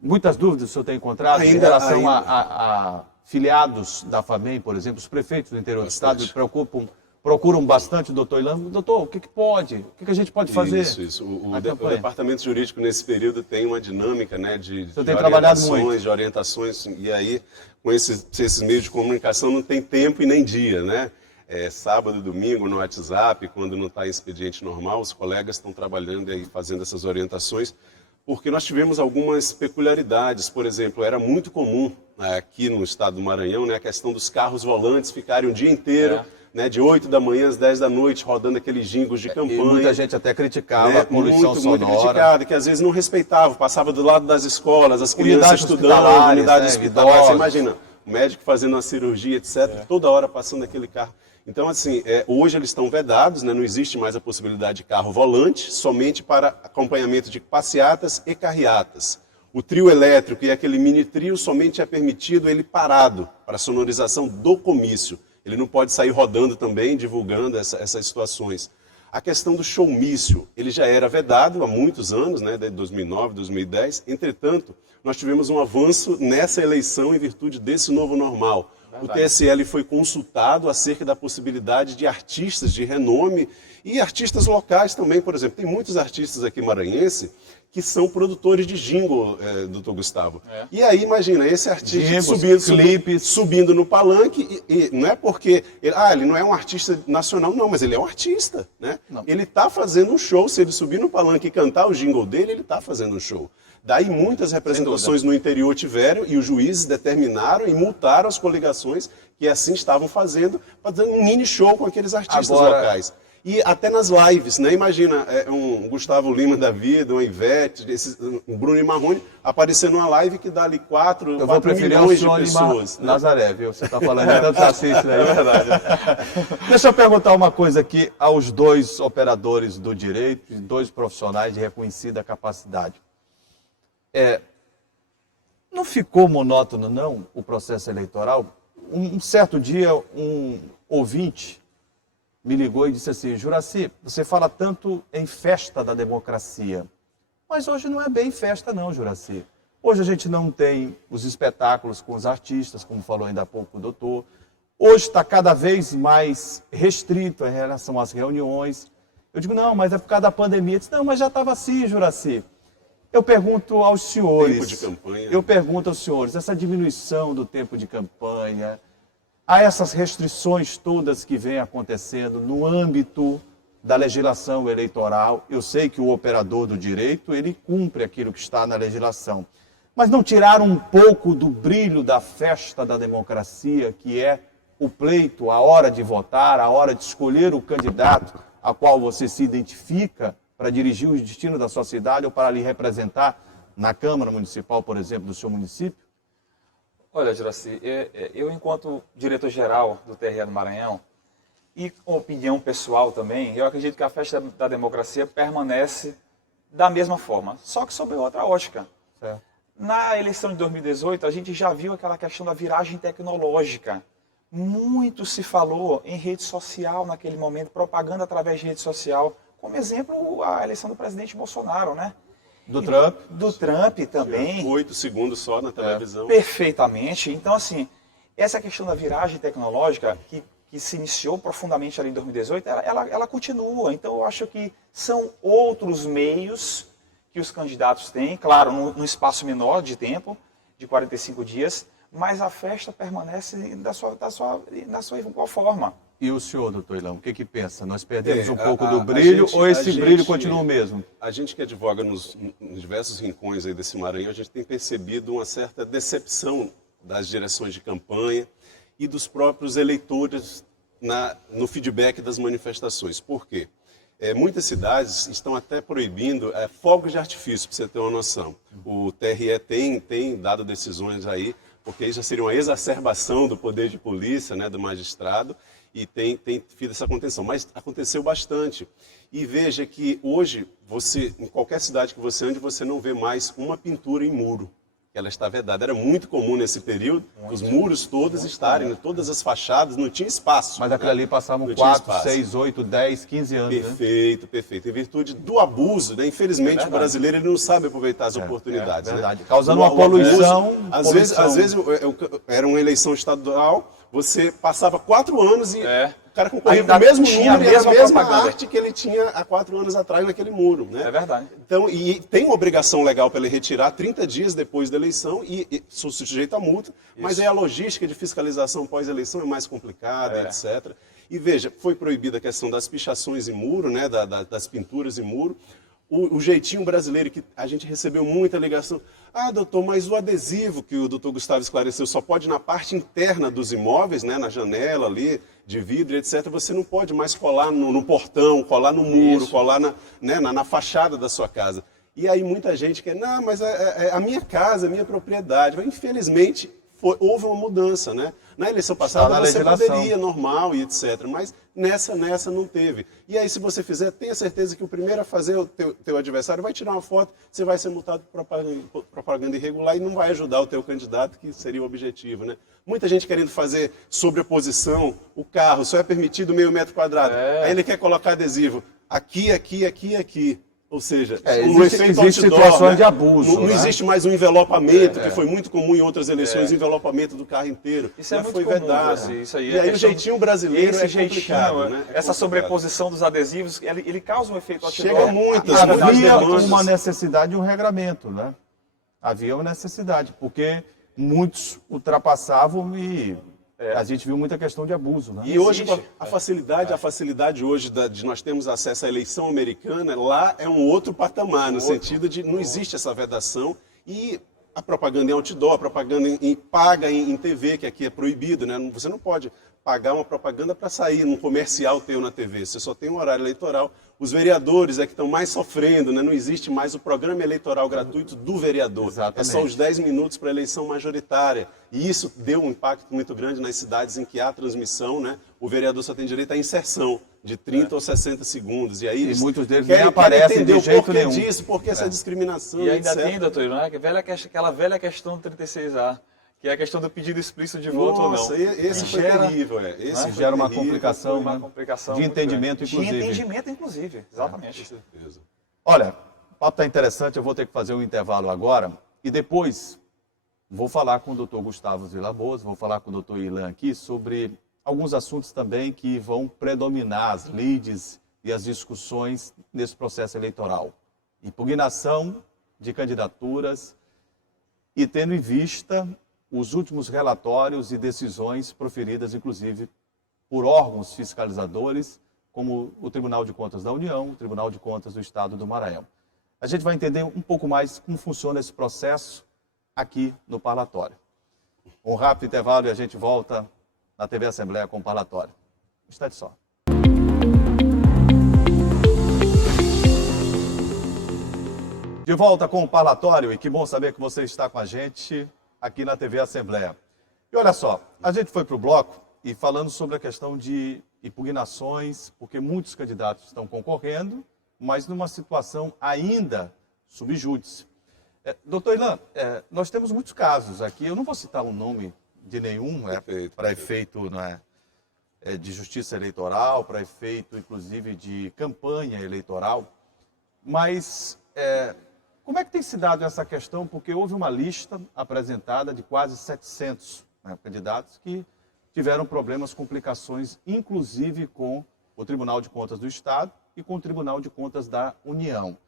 Muitas dúvidas o senhor tem encontrado em Ainda- relação a filiados da FAMEM, por exemplo, os prefeitos do interior do estado procuram bastante o doutor Ilan. Doutor, o que pode? O que a gente pode fazer? Isso. O na campanha? departamento jurídico nesse período tem uma dinâmica, né, de senhor tem trabalhado muito. de orientações, e aí com esses meios de comunicação não tem tempo e nem dia, né? Sábado e domingo no WhatsApp, quando não está em expediente normal, os colegas estão trabalhando e fazendo essas orientações, porque nós tivemos algumas peculiaridades. Por exemplo, era muito comum aqui no estado do Maranhão, né, a questão dos carros volantes ficarem o dia inteiro, né, de 8 da manhã às 10 da noite, rodando aqueles jingles de campanha. E muita gente até criticava né, a poluição sonora. muito criticada, que às vezes não respeitava, passava do lado das escolas, as crianças Unidades estudando, hospitalares, unidades né, hospitalares, você idosos. imagina, o médico fazendo uma cirurgia, etc., toda hora passando aquele carro. Então, assim, hoje eles estão vedados, né? Não existe mais a possibilidade de carro volante, somente para acompanhamento de passeatas e carreatas. O trio elétrico e aquele mini trio somente é permitido ele parado para a sonorização do comício. Ele não pode sair rodando também, divulgando essas situações. A questão do showmício, ele já era vedado há muitos anos, né, desde 2009, 2010. Entretanto, nós tivemos um avanço nessa eleição em virtude desse novo normal. O TSL foi consultado acerca da possibilidade de artistas de renome e artistas locais também, por exemplo. Tem muitos artistas aqui maranhenses que são produtores de jingle, doutor Gustavo. E aí, imagina, esse artista subindo no palanque, e não é porque... ele não é um artista nacional, não, mas ele é um artista, né? Ele está fazendo um show, se ele subir no palanque e cantar o jingle dele, ele está fazendo um show. Daí muitas representações no interior tiveram e os juízes determinaram e multaram as coligações que assim estavam fazendo um mini show com aqueles artistas locais. E até nas lives, né? Imagina um Gustavo Lima da vida, um Ivete, um Bruno e Marrone aparecendo numa live que dá ali 4 milhões de pessoas. Nazaré, viu? Você está falando de tantos assistes aí. É verdade. Deixa eu perguntar uma coisa aqui aos dois operadores do direito, dois profissionais de reconhecida capacidade. Não ficou monótono, não, o processo eleitoral? Um certo dia, um ouvinte me ligou e disse assim: Juracy, você fala tanto em festa da democracia, mas hoje não é bem festa não, Juracy. Hoje a gente não tem os espetáculos com os artistas, como falou ainda há pouco o doutor. Hoje está cada vez mais restrito em relação às reuniões. Eu digo, não, mas é por causa da pandemia. Eu disse, não, mas já estava assim, Juracy. Eu pergunto aos senhores, tempo de campanha. Eu pergunto aos senhores, essa diminuição do tempo de campanha, há essas restrições todas que vêm acontecendo no âmbito da legislação eleitoral. Eu sei que o operador do direito, ele cumpre aquilo que está na legislação. Mas não tiraram um pouco do brilho da festa da democracia, que é o pleito, a hora de votar, a hora de escolher o candidato a qual você se identifica para dirigir o destino da sua cidade ou para lhe representar na Câmara Municipal, por exemplo, do seu município? Olha, Juracy, eu enquanto diretor-geral do TRE do Maranhão, e com opinião pessoal também, eu acredito que a festa da democracia permanece da mesma forma, só que sob outra ótica. Certo. Na eleição de 2018, a gente já viu aquela questão da viragem tecnológica. Muito se falou em rede social naquele momento, propaganda através de rede social, como exemplo a eleição do presidente Bolsonaro, né? Trump. Do Trump também. 8 segundos só na televisão. Perfeitamente. Então, assim, essa questão da viragem tecnológica, que se iniciou profundamente ali em 2018, ela continua. Então, eu acho que são outros meios que os candidatos têm, claro, num espaço menor de tempo, de 45 dias, mas a festa permanece na sua igual forma. E o senhor, doutor Ilão, o que pensa? Nós perdemos um pouco do brilho ou esse brilho continua o mesmo? A gente que advoga nos diversos rincões aí desse Maranhão, a gente tem percebido uma certa decepção das direções de campanha e dos próprios eleitores no feedback das manifestações. Por quê? Muitas cidades estão até proibindo fogos de artifício, para você ter uma noção. O TRE tem dado decisões aí, porque aí já seria uma exacerbação do poder de polícia, né, do magistrado, e tem feito essa contenção. Mas aconteceu bastante. E veja que hoje, em qualquer cidade que você ande, você não vê mais uma pintura em muro. Ela está vedada. Era muito comum nesse período, os muros todos estarem, todas as fachadas, não tinha espaço. Mas aquilo ali passavam 4, 6, 8, 10, 15 anos. Perfeito, né? Perfeito. Em virtude do abuso, né? Infelizmente o brasileiro ele não sabe aproveitar as oportunidades. É verdade. Né? Causando uma poluição. Às vezes era uma eleição estadual, você passava 4 anos e o cara concorria com o mesmo número e a mesma arte que ele tinha há 4 anos atrás naquele muro. Né? É verdade. Então, e tem uma obrigação legal para ele retirar 30 dias depois da eleição e sujeito a multa, mas aí a logística de fiscalização pós-eleição é mais complicada, etc. E veja, foi proibida a questão das pichações em muro, né, das pinturas em muro. O jeitinho brasileiro, que a gente recebeu muita ligação. Ah, doutor, mas o adesivo que o doutor Gustavo esclareceu só pode na parte interna dos imóveis, né, na janela ali, de vidro, etc. Você não pode mais colar no portão, colar no muro, colar na fachada da sua casa. E aí muita gente quer, não, mas é a minha casa, a minha propriedade. Mas, infelizmente, houve uma mudança, né? Na eleição passada você poderia, normal e etc. Mas nessa não teve. E aí, se você fizer, tenha certeza que o primeiro a fazer, o teu adversário vai tirar uma foto, você vai ser multado por propaganda irregular e não vai ajudar o teu candidato, que seria o objetivo, né? Muita gente querendo fazer sobreposição, o carro só é permitido meio metro quadrado. Aí ele quer colocar adesivo aqui, aqui, aqui, aqui. Ou seja, existe situações de abuso. Não existe mais um envelopamento, que foi muito comum em outras eleições, o envelopamento do carro inteiro. Isso é muito foi comum, vedado. Isso aí e aí o jeitinho brasileiro esse complicado, né? Essa sobreposição dos adesivos, ele causa um efeito outdoor. Chega muitas Havia demandas. uma necessidade de um regramento, né? Havia uma necessidade, porque muitos ultrapassavam e a gente viu muita questão de abuso, né? E hoje, a facilidade hoje de nós termos acesso à eleição americana, lá é um outro patamar, no sentido de não existe essa vedação e a propaganda em outdoor, a propaganda paga em TV, que aqui é proibido, né? Você não pode pagar uma propaganda para sair num comercial teu na TV, você só tem um horário eleitoral. Os vereadores é que estão mais sofrendo, né? Não existe mais o programa eleitoral gratuito do vereador. Exatamente. É só os 10 minutos para a eleição majoritária. E isso deu um impacto muito grande nas cidades em que há transmissão, né? O vereador só tem direito à inserção de 30 ou 60 segundos. E aí muitos deles nem aparecem de jeito nenhum. Disso, por que essa discriminação, E ainda etc. tem, doutor, né? Aquela velha questão do 36A, que é a questão do pedido explícito de voto Nossa, ou não. esse foi terrível. Esse foi gera uma terrível, complicação, Uma né? complicação De muito entendimento, grande. inclusive. De entendimento, inclusive, exatamente. Com certeza. Olha, o papo está interessante, eu vou ter que fazer um intervalo agora e depois vou falar com o doutor Gustavo Vilaboas, vou falar com o doutor Ilan aqui sobre alguns assuntos também que vão predominar as lides e as discussões nesse processo eleitoral. Impugnação de candidaturas e tendo em vista os últimos relatórios e decisões proferidas, inclusive, por órgãos fiscalizadores, como o Tribunal de Contas da União, o Tribunal de Contas do Estado do Maranhão. A gente vai entender um pouco mais como funciona esse processo aqui no Parlatório. Um rápido intervalo e a gente volta na TV Assembleia com o Parlatório. Está de só. De volta com o Parlatório e que bom saber que você está com a gente aqui na TV Assembleia. E olha só, a gente foi para o bloco e falando sobre a questão de impugnações, porque muitos candidatos estão concorrendo, mas numa situação ainda subjúdice. Doutor Ilan, nós temos muitos casos aqui, eu não vou citar o nome de nenhum, para efeito de justiça eleitoral, para efeito, inclusive, de campanha eleitoral, mas como é que tem se dado essa questão? Porque houve uma lista apresentada de quase 700 candidatos que tiveram problemas, complicações, inclusive com o Tribunal de Contas do Estado e com o Tribunal de Contas da União.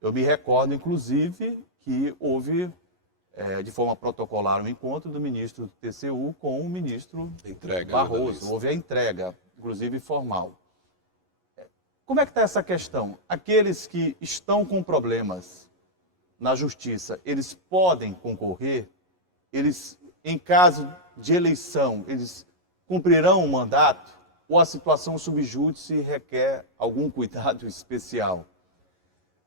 Eu me recordo, inclusive, que houve, de forma protocolar, um encontro do ministro do TCU com o ministro Barroso. Houve a entrega, inclusive formal. Como é que está essa questão? Aqueles que estão com problemas na justiça, eles podem concorrer? Eles, em caso de eleição, eles cumprirão o mandato? Ou a situação subjúdice requer algum cuidado especial?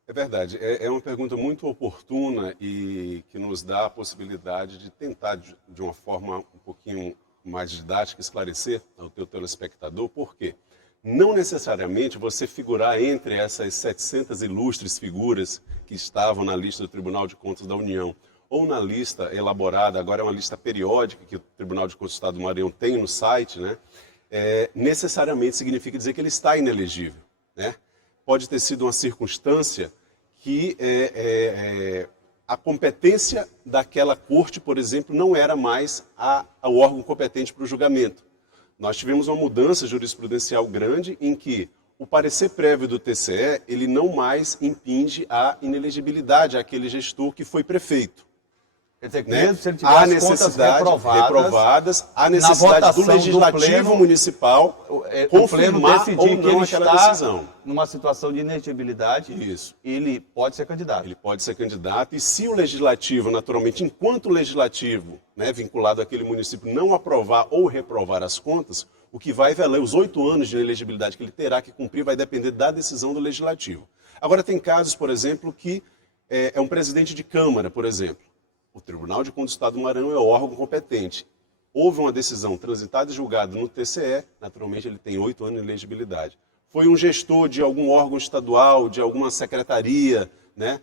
É verdade. É uma pergunta muito oportuna e que nos dá a possibilidade de tentar, de uma forma um pouquinho mais didática, esclarecer ao teu telespectador por quê. Não necessariamente você figurar entre essas 700 ilustres figuras que estavam na lista do Tribunal de Contas da União ou na lista elaborada, agora é uma lista periódica que o Tribunal de Contas do Estado do Maranhão tem no site, né? Necessariamente significa dizer que ele está inelegível, né? Pode ter sido uma circunstância que a competência daquela corte, por exemplo, não era mais o órgão competente para o julgamento. Nós tivemos uma mudança jurisprudencial grande em que o parecer prévio do TCE, ele não mais impinge a inelegibilidade àquele gestor que foi prefeito. Quer dizer, que né? mesmo se ele tiver as contas reprovadas, há necessidade do Legislativo Municipal confirmar ou não aquela decisão. Numa situação de inelegibilidade, Isso. ele pode ser candidato. Ele pode ser candidato e se o Legislativo, naturalmente, enquanto o Legislativo, né, vinculado àquele município, não aprovar ou reprovar as contas, o que vai valer os 8 anos de inelegibilidade que ele terá que cumprir vai depender da decisão do Legislativo. Agora, tem casos, por exemplo, que é um presidente de Câmara, por exemplo. O Tribunal de Contas do Estado do Maranhão é o órgão competente. Houve uma decisão transitada e julgada no TCE, naturalmente ele tem 8 anos de elegibilidade. Foi um gestor de algum órgão estadual, de alguma secretaria, né?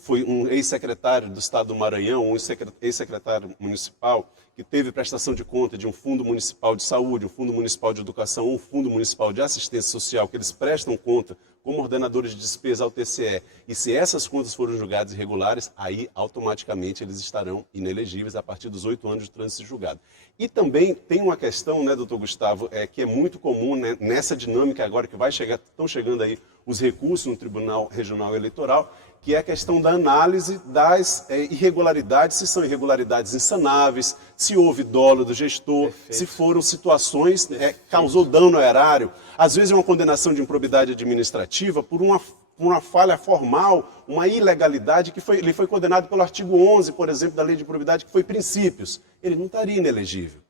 Foi um ex-secretário do Estado do Maranhão, um ex-secretário municipal, que teve prestação de conta de um fundo municipal de saúde, um fundo municipal de educação, um fundo municipal de assistência social, que eles prestam conta como ordenadores de despesa ao TCE. E se essas contas forem julgadas irregulares, aí automaticamente eles estarão inelegíveis a partir dos 8 anos de trânsito julgado. E também tem uma questão, né, doutor Gustavo, que é muito comum, né, nessa dinâmica agora que estão chegando aí os recursos no Tribunal Regional Eleitoral, que é a questão da análise das irregularidades, se são irregularidades insanáveis, se houve dolo do gestor, perfeito, se foram situações, causou dano ao erário. Às vezes é uma condenação de improbidade administrativa por uma falha formal, uma ilegalidade, ele foi condenado pelo artigo 11, por exemplo, da Lei de Improbidade, que foi princípios. Ele não estaria inelegível.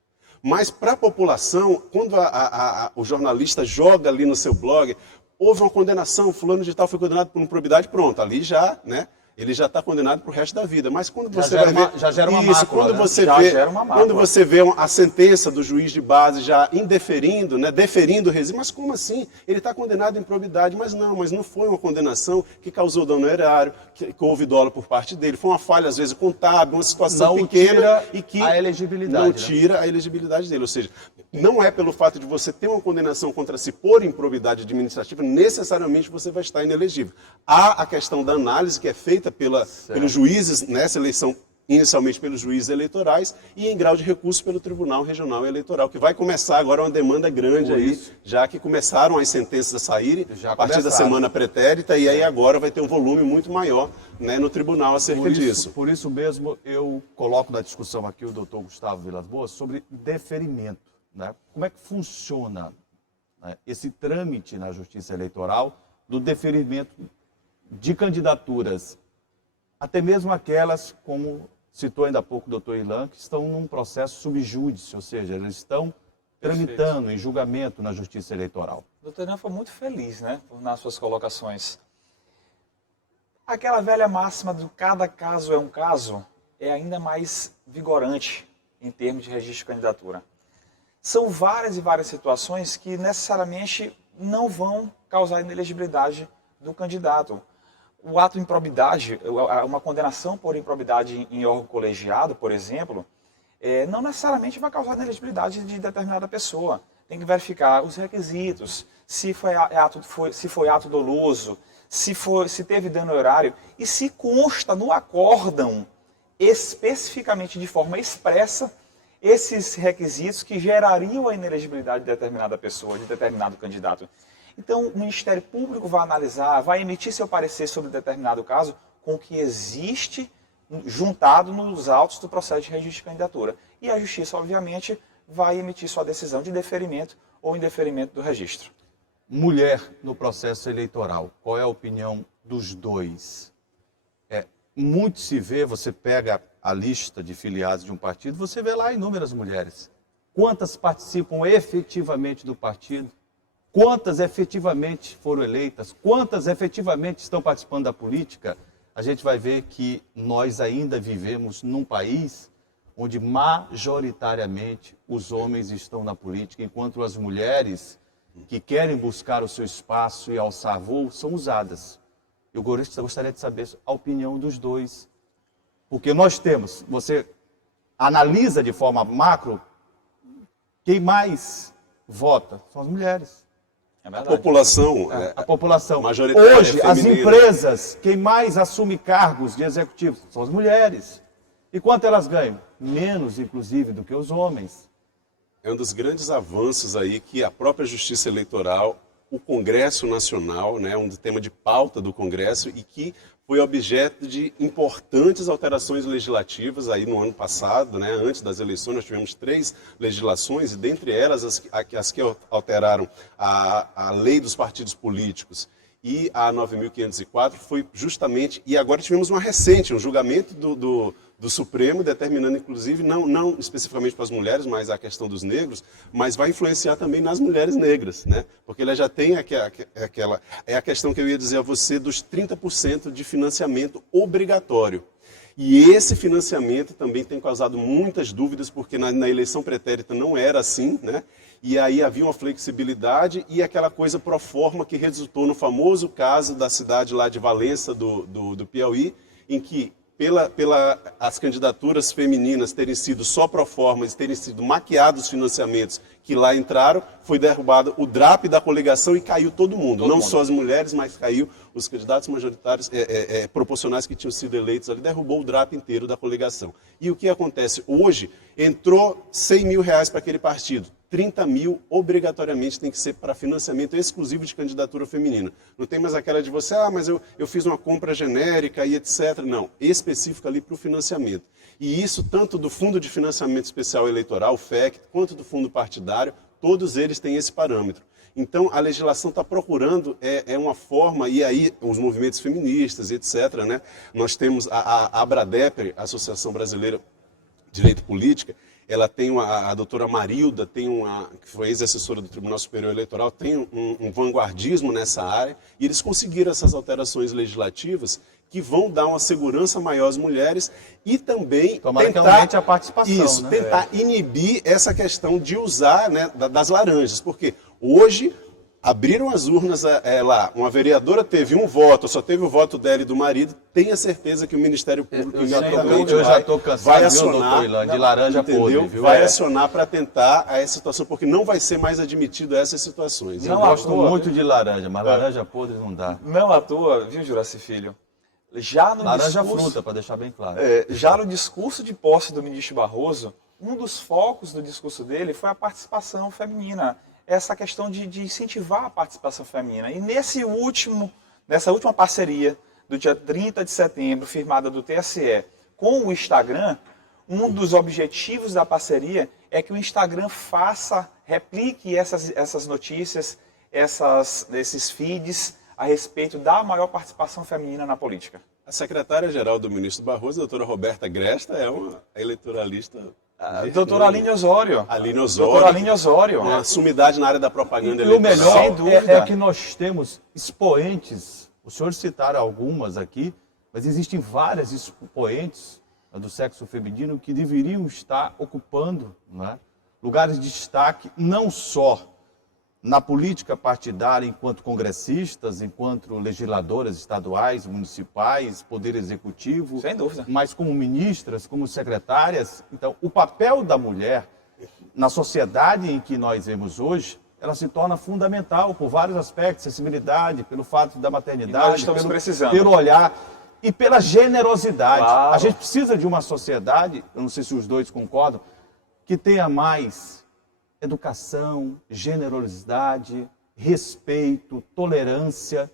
Mas para a população, quando o jornalista joga ali no seu blog, houve uma condenação, fulano de tal foi condenado por improbidade, pronto, ali já, né? Ele já está condenado para o resto da vida. Mas quando você vai ver... Já gera uma mácula, quando você vê a sentença do juiz de base já indeferindo, né, deferindo o resíduo, mas como assim? Ele está condenado em improbidade, mas não foi uma condenação que causou dano ao erário, que houve dolo por parte dele, foi uma falha, às vezes, contábil, uma situação pequena e que a elegibilidade, não tira a elegibilidade dele. Ou seja, não é pelo fato de você ter uma condenação contra si por improbidade administrativa, necessariamente você vai estar inelegível. Há a questão da análise que é feita pelos juízes, nessa eleição, inicialmente pelos juízes eleitorais, e em grau de recurso pelo Tribunal Regional Eleitoral, que vai começar agora uma demanda grande aí, já que começaram as sentenças a saírem a partir da semana pretérita, e aí agora vai ter um volume muito maior, né, no tribunal acerca disso. Por isso mesmo, eu coloco na discussão aqui o doutor Gustavo Vilas Boas sobre deferimento, né? Como é que funciona, né, esse trâmite na Justiça Eleitoral do deferimento de candidaturas, até mesmo aquelas, como citou ainda há pouco o doutor Ilan, que estão num processo subjúdice, ou seja, eles estão tramitando em julgamento na Justiça Eleitoral. O doutor Ilan foi muito feliz, né, nas suas colocações. Aquela velha máxima do cada caso é um caso é ainda mais vigorante em termos de registro de candidatura. São várias e várias situações que necessariamente não vão causar inelegibilidade do candidato. O ato de improbidade, uma condenação por improbidade em órgão colegiado, por exemplo, não necessariamente vai causar inelegibilidade de determinada pessoa. Tem que verificar os requisitos, se foi ato doloso, se teve dano horário e se consta no acórdão, especificamente de forma expressa, esses requisitos que gerariam a inelegibilidade de determinada pessoa, de determinado candidato. Então, o Ministério Público vai analisar, vai emitir seu parecer sobre determinado caso com o que existe juntado nos autos do processo de registro de candidatura. E a Justiça, obviamente, vai emitir sua decisão de deferimento ou indeferimento do registro. Mulher no processo eleitoral, qual é a opinião dos dois? Muito se vê, você pega a lista de filiados de um partido, você vê lá inúmeras mulheres. Quantas participam efetivamente do partido? Quantas efetivamente foram eleitas? Quantas efetivamente estão participando da política? A gente vai ver que nós ainda vivemos num país onde majoritariamente os homens estão na política, enquanto as mulheres que querem buscar o seu espaço e alçar voo são usadas. Eu gostaria de saber a opinião dos dois. Porque nós temos, você analisa de forma macro, quem mais vota são as mulheres. A população, a população. Majoritária hoje, feminina. as empresas, quem mais assume cargos de executivos são as mulheres. E quanto elas ganham? Menos, inclusive, do que os homens. É um dos grandes avanços aí que a própria Justiça Eleitoral, o Congresso Nacional, né, um tema de pauta do Congresso e que foi objeto de importantes alterações legislativas aí no ano passado, né, antes das eleições nós tivemos 3 legislações e dentre elas as que alteraram a lei dos partidos políticos e a 9.504 foi justamente, e agora tivemos uma recente, um julgamento do Supremo, determinando inclusive, não especificamente para as mulheres, mas a questão dos negros, mas vai influenciar também nas mulheres negras, né? Porque ela já tem é a questão que eu ia dizer a você dos 30% de financiamento obrigatório. E esse financiamento também tem causado muitas dúvidas, porque na eleição pretérita não era assim, né? E aí havia uma flexibilidade e aquela coisa pro forma que resultou no famoso caso da cidade lá de Valença, do Piauí, em que as candidaturas femininas terem sido só pro forma, terem sido maquiados os financiamentos que lá entraram, foi derrubado o DRAP da coligação e caiu todo mundo. Não só as mulheres, mas caiu os candidatos majoritários proporcionais que tinham sido eleitos ali, derrubou o DRAP inteiro da coligação. E o que acontece? Hoje entrou R$100 mil para aquele partido. 30 mil obrigatoriamente tem que ser para financiamento exclusivo de candidatura feminina. Não tem mais aquela de você, mas eu fiz uma compra genérica e etc. Não, específica ali para o financiamento. E isso tanto do Fundo de Financiamento Especial Eleitoral, FEC, quanto do Fundo Partidário, todos eles têm esse parâmetro. Então, a legislação está procurando uma forma, e aí os movimentos feministas, etc., né? Nós temos a ABRADEPER, Associação Brasileira de Direito Política, ela tem a doutora Marilda, que foi ex-assessora do Tribunal Superior Eleitoral, tem um vanguardismo nessa área, e eles conseguiram essas alterações legislativas que vão dar uma segurança maior às mulheres e também tentar a participação, né? Tentar inibir essa questão de usar, né, das laranjas, porque hoje abriram as urnas lá, uma vereadora teve um voto, só teve o voto dela e do marido, tenha certeza que o Ministério Público imediatamente vai acionar, de laranja podre, viu? Vai acionar para tentar essa situação, porque não vai ser mais admitido essas situações. Eu gosto muito de laranja, mas laranja podre não dá. Não à toa, viu, Juraci Filho? Já no laranja fruta, para deixar bem claro. Já no discurso de posse do ministro Barroso, um dos focos do discurso dele foi a participação feminina. Essa questão de incentivar a participação feminina. E nessa última parceria do dia 30 de setembro, firmada do TSE com o Instagram, um dos objetivos da parceria é que o Instagram replique essas notícias, esses feeds a respeito da maior participação feminina na política. A secretária-geral do ministro Barroso, a doutora Roberta Gresta, é uma eleitoralista... Doutora Aline Osório. Doutora Aline Osório. Uma sumidade na área da propaganda eleitoral. E o melhor é que nós temos expoentes, os senhores citaram algumas aqui, mas existem várias expoentes do sexo feminino que deveriam estar ocupando, né, lugares de destaque, não só na política partidária enquanto congressistas, enquanto legisladoras estaduais, municipais, poder executivo, sem dúvida, mas como ministras, como secretárias. Então, o papel da mulher na sociedade em que nós vemos hoje, ela se torna fundamental por vários aspectos, sensibilidade, pelo fato da maternidade, pelo olhar e pela generosidade. Claro. A gente precisa de uma sociedade, eu não sei se os dois concordam, que tenha mais educação, generosidade, respeito, tolerância.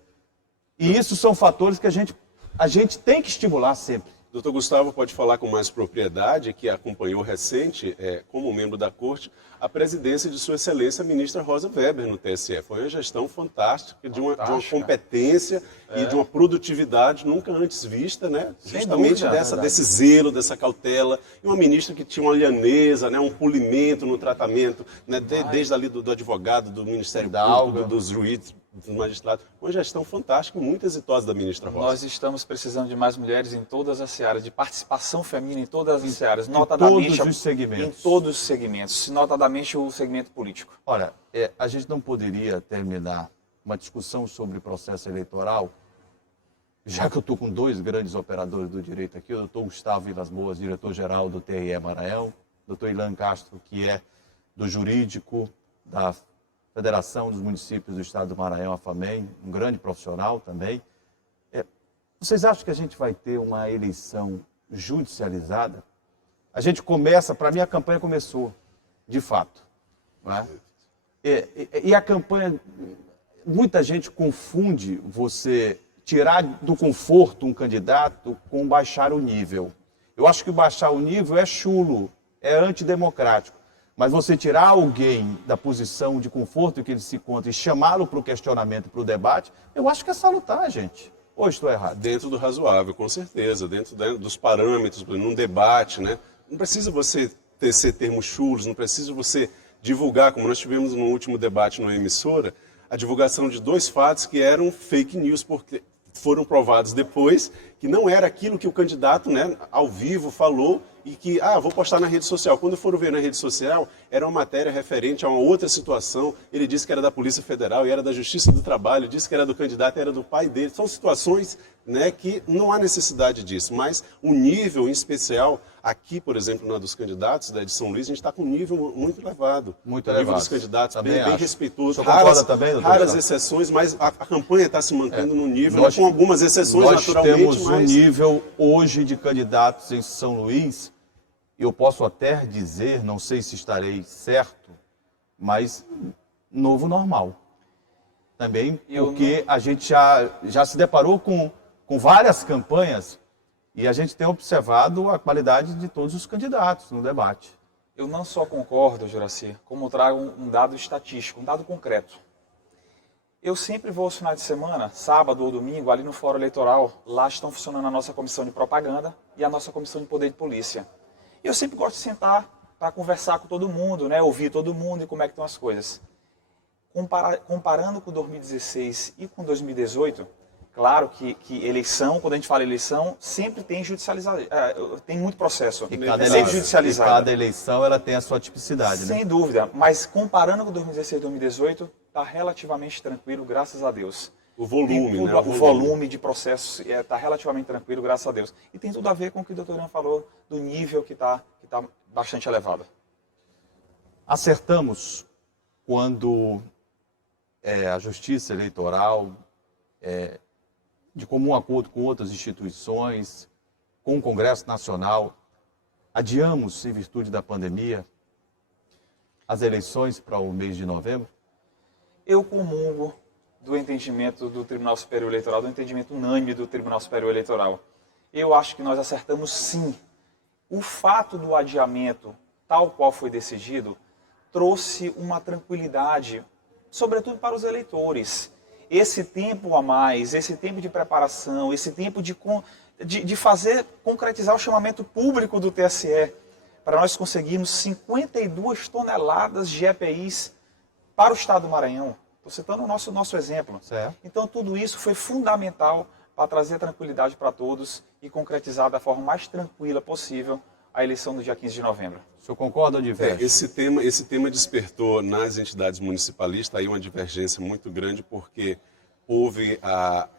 E isso são fatores que a gente tem que estimular sempre. Doutor Gustavo pode falar com mais propriedade, que acompanhou recente, como membro da Corte, a presidência de Sua Excelência, a ministra Rosa Weber, no TSE. Foi uma gestão fantástica, de uma competência e de uma produtividade nunca antes vista, né? Justamente desse zelo, dessa cautela. E uma ministra que tinha uma lhaneza, né? Um polimento no tratamento, né? Desde ali do advogado, do Ministério Público, dos juízes, dos magistrados. Uma gestão fantástica e muito exitosa da ministra Rosa. Nós estamos precisando de mais mulheres em todas as áreas, de participação feminina em todas as áreas, notadamente todos os segmentos. Em todos os segmentos, notadamente o segmento político. Ora, a gente não poderia terminar uma discussão sobre processo eleitoral, já que eu estou com dois grandes operadores do direito aqui, o doutor Gustavo Vilas Boas, diretor-geral do TRE Maranhão, o doutor Ilan Castro, que é do jurídico da Federação dos Municípios do Estado do Maranhão, a FAMEM, um grande profissional também. Vocês acham que a gente vai ter uma eleição judicializada? A gente começa, para mim a campanha começou, de fato. Não é? E a campanha, muita gente confunde você tirar do conforto um candidato com baixar o nível. Eu acho que baixar o nível é chulo, é antidemocrático. Mas você tirar alguém da posição de conforto que ele se encontra e chamá-lo para o questionamento, para o debate, eu acho que é salutar, gente. Ou estou errado? Dentro do razoável, com certeza. Dentro dos parâmetros, num debate, né? Não precisa você tecer termos chulos, não precisa você divulgar, como nós tivemos no último debate na emissora, a divulgação de dois fatos que eram fake news, porque foram provados depois que não era aquilo que o candidato, né, ao vivo falou e que, vou postar na rede social. Quando foram ver na rede social, era uma matéria referente a uma outra situação. Ele disse que era da Polícia Federal e era da Justiça do Trabalho, disse que era do candidato e era do pai dele. São situações, né, que não há necessidade disso, mas o nível em especial, aqui, por exemplo, na dos candidatos da de São Luís, a gente está com um nível muito elevado. Muito o elevado. nível dos candidatos bem respeitoso. Raras exceções, mas a campanha está se mantendo no nível, com algumas exceções naturalmente. Nós temos um nível hoje de candidatos em São Luís, eu posso até dizer, não sei se estarei certo, mas novo normal. Também porque a gente já se deparou com várias campanhas e a gente tem observado a qualidade de todos os candidatos no debate. Eu não só concordo, Juraci, como trago um dado estatístico, um dado concreto. Eu sempre vou aos finais de semana, sábado ou domingo, ali no Fórum Eleitoral. Lá estão funcionando a nossa comissão de propaganda e a nossa comissão de poder de polícia. Eu sempre gosto de sentar para conversar com todo mundo, né? Ouvir todo mundo e como é que estão as coisas. Comparando com 2016 e com 2018, claro que eleição, quando a gente fala eleição, sempre tem judicializado, tem muito processo. E cada eleição ela tem a sua tipicidade, sem dúvida, mas comparando com 2016 e 2018, está relativamente tranquilo, graças a Deus. O volume, né? O volume de processos está relativamente tranquilo, graças a Deus. E tem tudo a ver com o que o doutor Ian falou, do nível que está bastante elevado. Acertamos quando a Justiça Eleitoral, de comum acordo com outras instituições, com o Congresso Nacional, adiamos, em virtude da pandemia, as eleições para o mês de novembro? Eu comungo do entendimento do Tribunal Superior Eleitoral, do entendimento unânime do Tribunal Superior Eleitoral. Eu acho que nós acertamos sim. O fato do adiamento, tal qual foi decidido, trouxe uma tranquilidade, sobretudo para os eleitores. Esse tempo a mais, esse tempo de preparação, esse tempo de concretizar o chamamento público do TSE, para nós conseguirmos 52 toneladas de EPIs para o Estado do Maranhão. Estou citando o nosso exemplo. Certo. Então, tudo isso foi fundamental para trazer tranquilidade para todos e concretizar da forma mais tranquila possível a eleição do dia 15 de novembro. O senhor concorda ou diverge? Esse tema despertou nas entidades municipalistas aí uma divergência muito grande, porque houve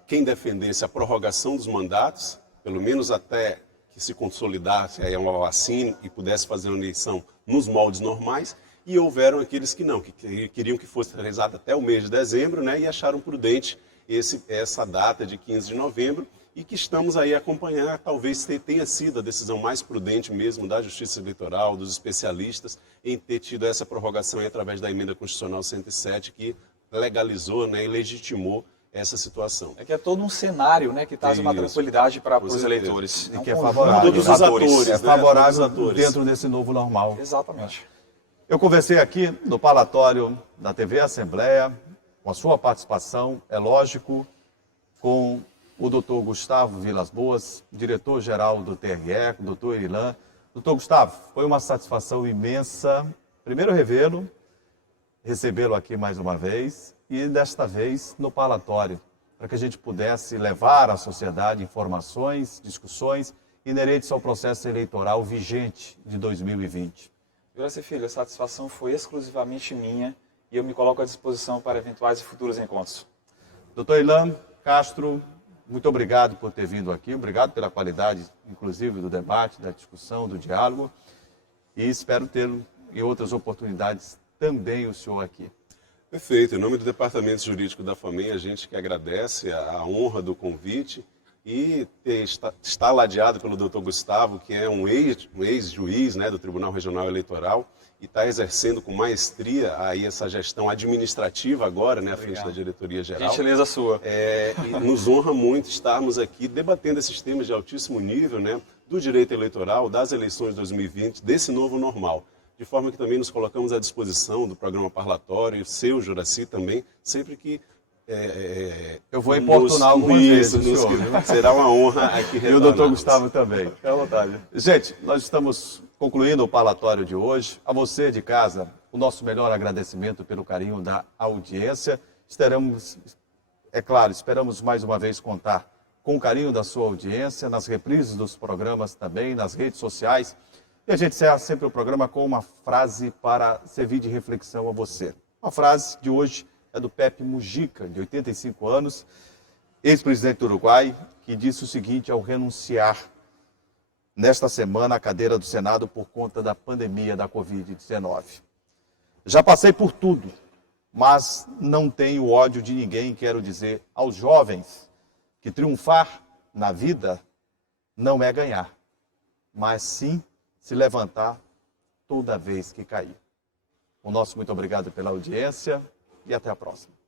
quem defendesse a prorrogação dos mandatos, pelo menos até que se consolidasse aí uma vacina e pudesse fazer uma eleição nos moldes normais, e houveram aqueles que não, que queriam que fosse realizado até o mês de dezembro, né, e acharam prudente essa data de 15 de novembro, e que estamos aí a acompanhar. Talvez tenha sido a decisão mais prudente mesmo da Justiça Eleitoral, dos especialistas, em ter tido essa prorrogação aí através da Emenda Constitucional 107, que legalizou, né, e legitimou essa situação. É que é todo um cenário, né, que traz uma tranquilidade para os eleitores. E que é favorável. Dos atores, é favorável dentro desse novo normal. Exatamente. Eu conversei aqui no parlatório da TV Assembleia, com a sua participação, é lógico, com o doutor Gustavo Vilas Boas, diretor-geral do TRE, com o doutor Ilan. Doutor Gustavo, foi uma satisfação imensa, primeiro recebê-lo aqui mais uma vez, e desta vez no parlatório, para que a gente pudesse levar à sociedade informações, discussões inerentes ao processo eleitoral vigente de 2020. Juraci Filho, a satisfação foi exclusivamente minha e eu me coloco à disposição para eventuais e futuros encontros. Doutor Ilan Castro, muito obrigado por ter vindo aqui, obrigado pela qualidade, inclusive, do debate, da discussão, do diálogo, e espero ter em outras oportunidades também o senhor aqui. Perfeito. Em nome do Departamento Jurídico da FAMEM, a gente que agradece a honra do convite e está ladeado pelo doutor Gustavo, que é um ex-juiz, né, do Tribunal Regional Eleitoral, e está exercendo com maestria aí essa gestão administrativa agora, né, à frente da diretoria geral. Gentileza sua. E nos honra muito estarmos aqui debatendo esses temas de altíssimo nível, né, do direito eleitoral, das eleições de 2020, desse novo normal. De forma que também nos colocamos à disposição do programa parlatório, seu, Juraci, também, sempre que eu vou importunar algumas vezes o senhor. Será uma honra aqui retornar. E o doutor Gustavo também. Fique à vontade. Gente, nós estamos concluindo o parlatório de hoje. A você de casa, o nosso melhor agradecimento pelo carinho da audiência. Estaremos É claro, esperamos mais uma vez contar com o carinho da sua audiência, nas reprises dos programas também, nas redes sociais. E a gente encerra sempre o programa com uma frase para servir de reflexão a você. A frase de hoje é do Pepe Mujica, de 85 anos, ex-presidente do Uruguai, que disse o seguinte ao renunciar nesta semana à cadeira do Senado por conta da pandemia da Covid-19. Já passei por tudo, mas não tenho ódio de ninguém. Quero dizer aos jovens que triunfar na vida não é ganhar, mas sim se levantar toda vez que cair. O nosso muito obrigado pela audiência e até a próxima.